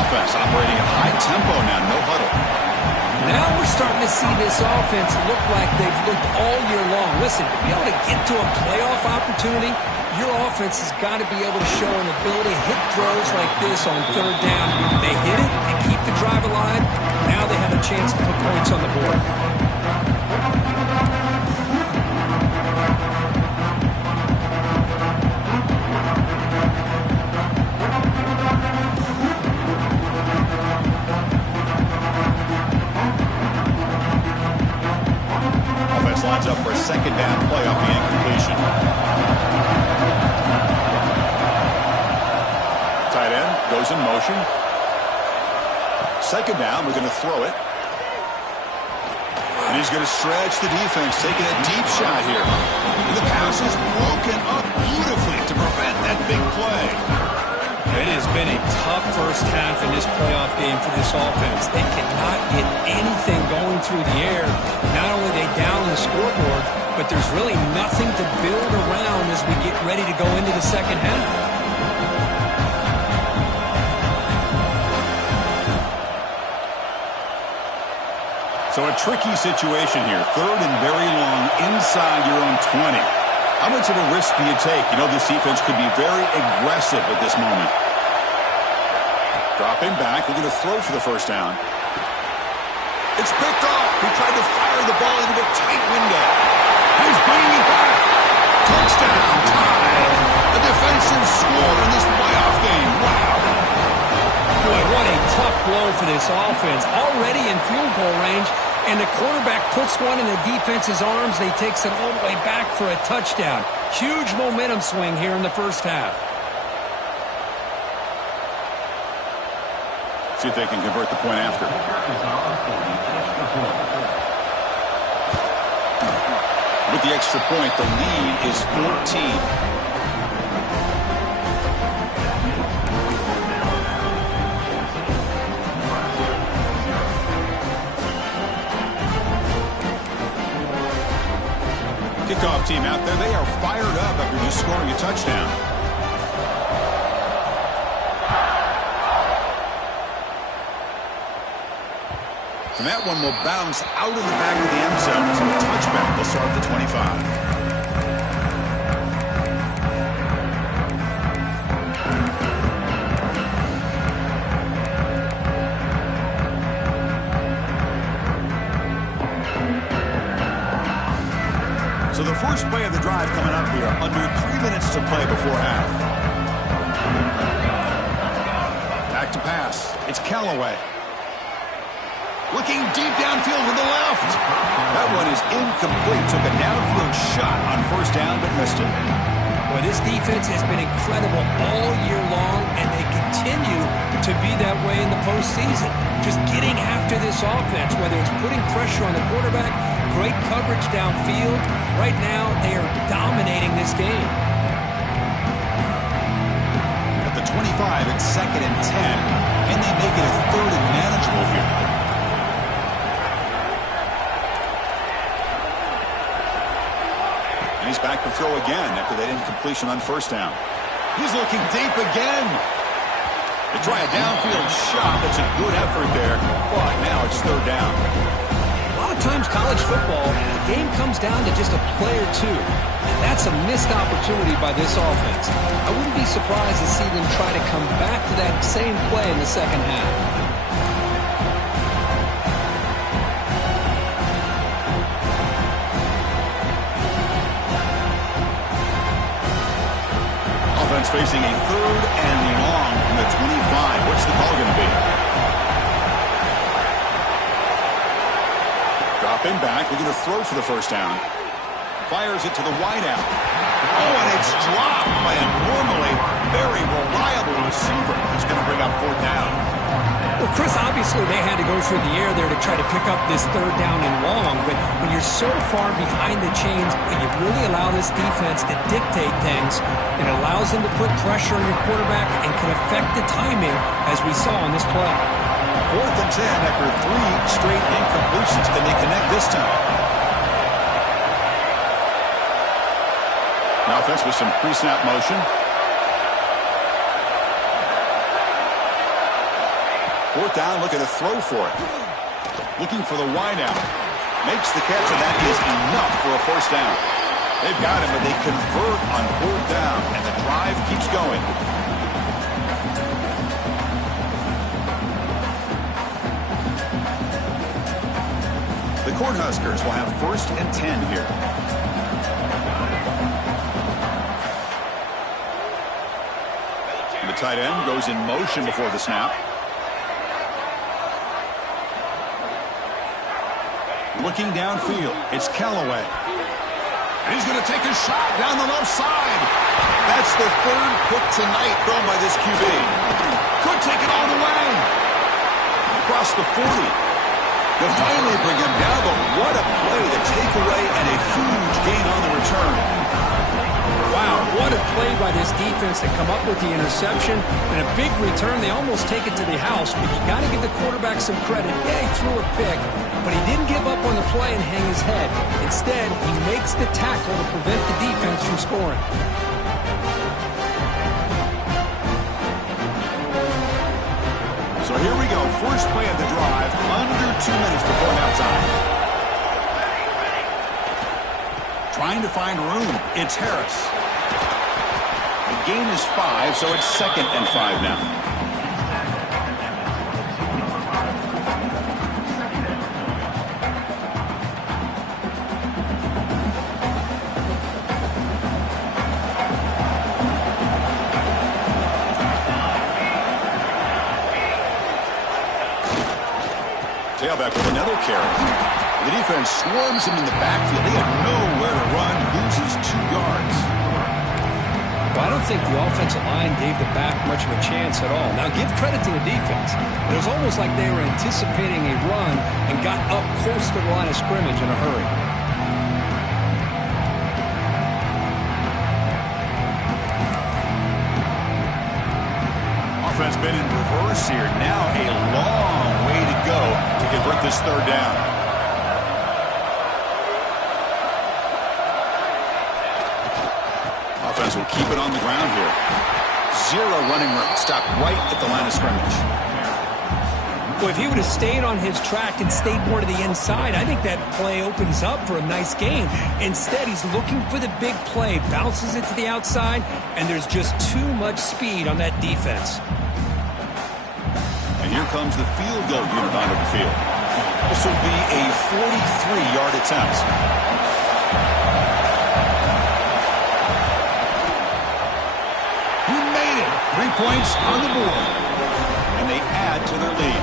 Offense operating at high tempo now, no huddle. Now we're starting to see this offense look like they've looked all year long. Listen, to be able to get to a playoff opportunity, your offense has got to be able to show an ability to hit throws like this on 3rd down. They hit it, they keep the drive alive. Now they have a chance to put points on the board. Lines up for a 2nd down play off the incompletion. Tight end goes in motion. 2nd down, we're going to throw it. And he's going to stretch the defense, taking a deep shot here. And the pass is broken up beautifully to prevent that big play. It has been a tough first half in this playoff game for this offense. They cannot get anything going through the air. Not only are they down the scoreboard, but there's really nothing to build around as we get ready to go into the second half. So a tricky situation here. 3rd and very long inside your own 20. How much of a risk do you take? You know this defense could be very aggressive at this moment. Dropping back. We're going to throw for the first down. It's picked off. He tried to fire the ball into a tight window. He's bringing it back. Touchdown. Tie. A defensive score in this playoff game. Wow. Boy, what a tough blow for this offense. Already in field goal range. And the quarterback puts one in the defense's arms. And he takes it all the way back for a touchdown. Huge momentum swing here in the first half. See if they can convert the point after. With the extra point, the lead is 14. Kickoff team out there. They are fired up after just scoring a touchdown. And that one will bounce out of the back of the end zone. So a touchback will start the 25. So the first play of the drive coming up here. Under 3 minutes to play before half. Back to pass. It's Callaway. Looking deep downfield to the left. That one is incomplete. Took a downfield shot on first down, but missed it. Well, this defense has been incredible all year long, and they continue to be that way in the postseason. Just getting after this offense, whether it's putting pressure on the quarterback, great coverage downfield. Right now, they are dominating this game. At the 25, it's 2nd and 10. Can they make it a 3rd and manageable here? back to throw again after that incompletion on first down. He's looking deep again. They try a downfield shot. That's a good effort there, but now it's third down. A lot of times college football, the game comes down to just a play or two, and that's a missed opportunity by this offense. I wouldn't be surprised to see them try to come back to that same play in the second half. Offense facing a third and long from the 25. What's the call going to be? Dropping back, looking to throw for the first down. Fires it to the wideout. Oh, and it's dropped by a normally very reliable receiver. It's going to bring up fourth down. Well, Chris, obviously they had to go through the air there to try to pick up this third down and long, but when you're so far behind the chains, when you really allow this defense to dictate things, it allows them to put pressure on your quarterback and can affect the timing, as we saw on this play. 4th and 10 after 3 straight incompletions. Can they connect this time? Now offense with some pre-snap motion. Fourth down, looking to throw for it. Looking for the wideout. Makes the catch, and that is enough for a first down. They've got him, but they convert on fourth down, and the drive keeps going. The Cornhuskers will have 1st and 10 here. And the tight end goes in motion before the snap. Looking downfield, it's Callaway. And he's going to take a shot down the left side. That's the 3rd pick tonight thrown by this QB. Could take it all the way. Across the 40. They'll finally bring him down, but what a play, the takeaway, and a huge gain on the return. Wow, what a play by this defense to come up with the interception and a big return. They almost take it to the house, but you got to give the quarterback some credit. Yeah, he threw a pick, but he didn't give up on the play and hang his head. Instead, he makes the tackle to prevent the defense from scoring. So here we go, first play of the drive, under 2 minutes before halftime. Trying to find room, it's Harris. The gain is 5, so it's 2nd and 5 now. Tailback with another carry. The defense swarms him in the backfield. They had nowhere to run. Loses 2 yards. Well, I don't think the offensive line gave the back much of a chance at all. Now, give credit to the defense. It was almost like they were anticipating a run and got up close to the line of scrimmage in a hurry. Offense been in reverse here. Now a long way to go to convert this third down. Offense will keep it on the ground here. 0 running room. Stopped right at the line of scrimmage. Well, if he would have stayed on his track and stayed more to the inside, I think that play opens up for a nice gain. Instead, he's looking for the big play, bounces it to the outside, and there's just too much speed on that defense. And here comes the field goal unit onto the field. This will be a 43-yard attempt. He made it. 3 points on the board. And they add to their lead.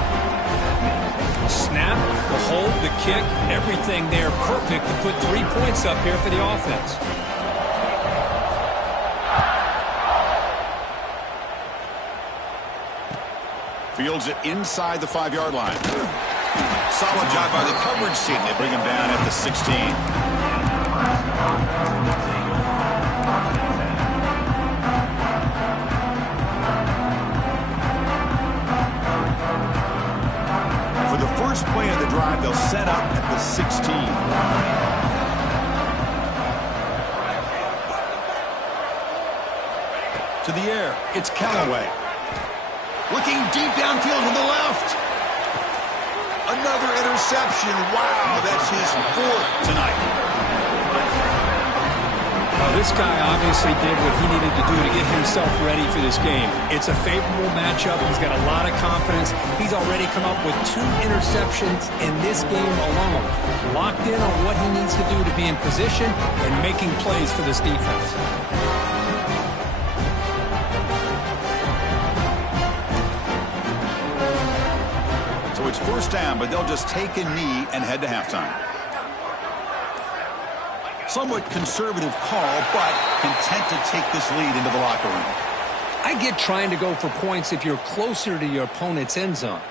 Snap, the hold, the kick, everything there perfect to put 3 points up here for the offense. Fields it inside the 5-yard line. Solid job by the coverage team. They bring him down at the 16. For the first play of the drive, they'll set up at the 16. To the air, it's Callaway. Looking deep downfield to the left. Another interception. Wow, that's his 4th tonight. Well, this guy obviously did what he needed to do to get himself ready for this game. It's a favorable matchup. He's got a lot of confidence. He's already come up with 2 interceptions in this game alone. Locked in on what he needs to do to be in position and making plays for this defense. So it's 1st down, but they'll just take a knee and head to halftime. Somewhat conservative call, but content to take this lead into the locker room. I get trying to go for points if you're closer to your opponent's end zone.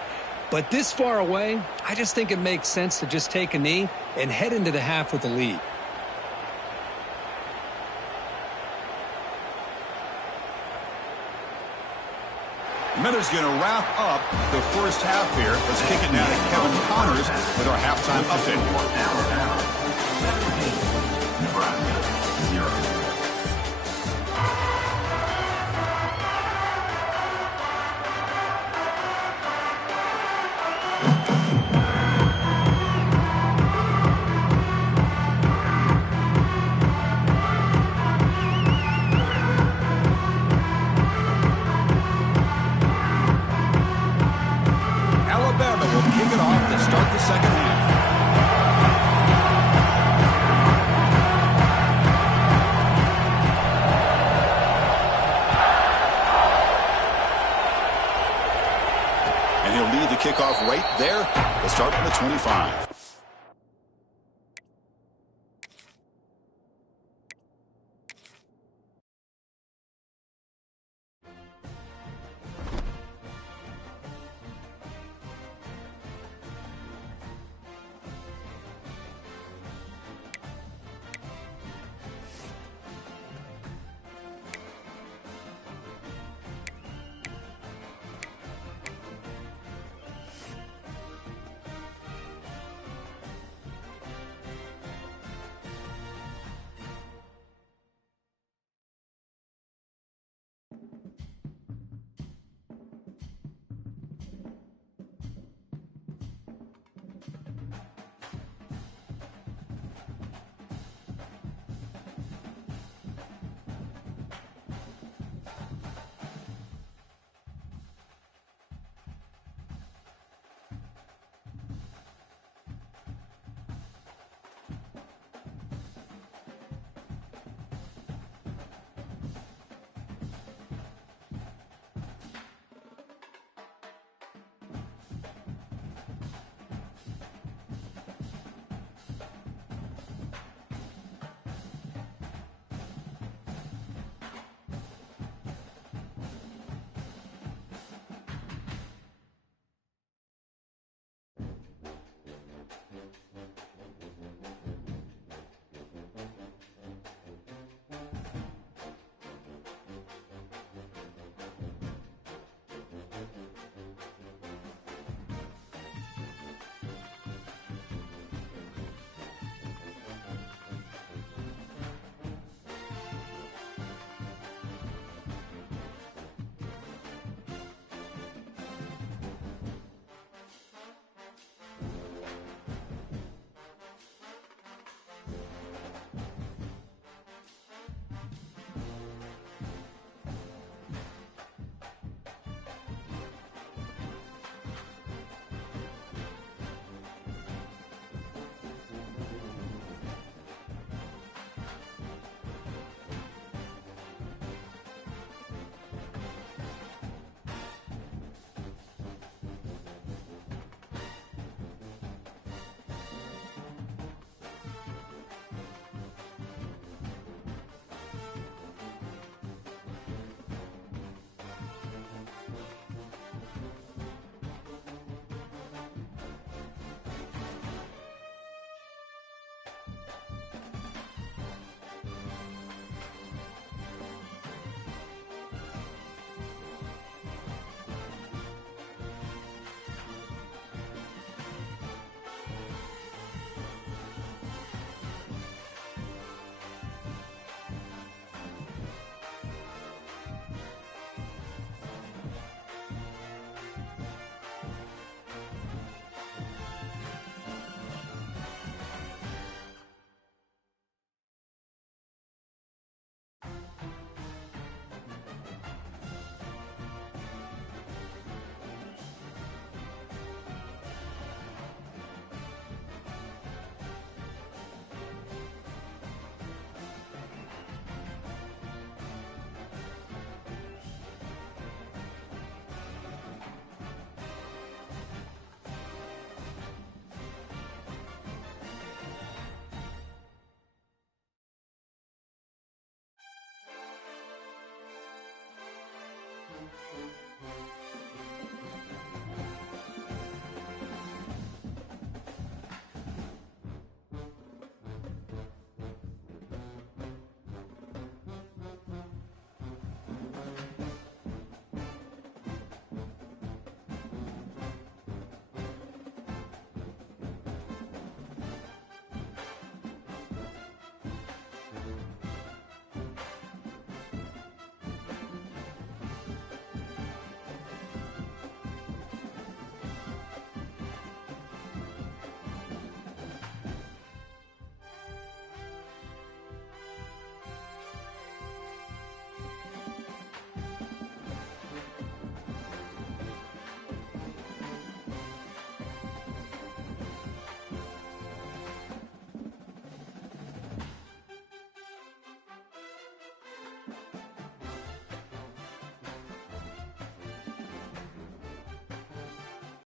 But this far away, I just think it makes sense to just take a knee and head into the half with the lead. Miller's going to wrap up the 1st half here. Let's kick it now to Kevin Connors with our halftime update. Nebraska, 0. Alabama will kick it off to start the 2nd half. And he'll lead the kickoff right there. They'll start from the 25.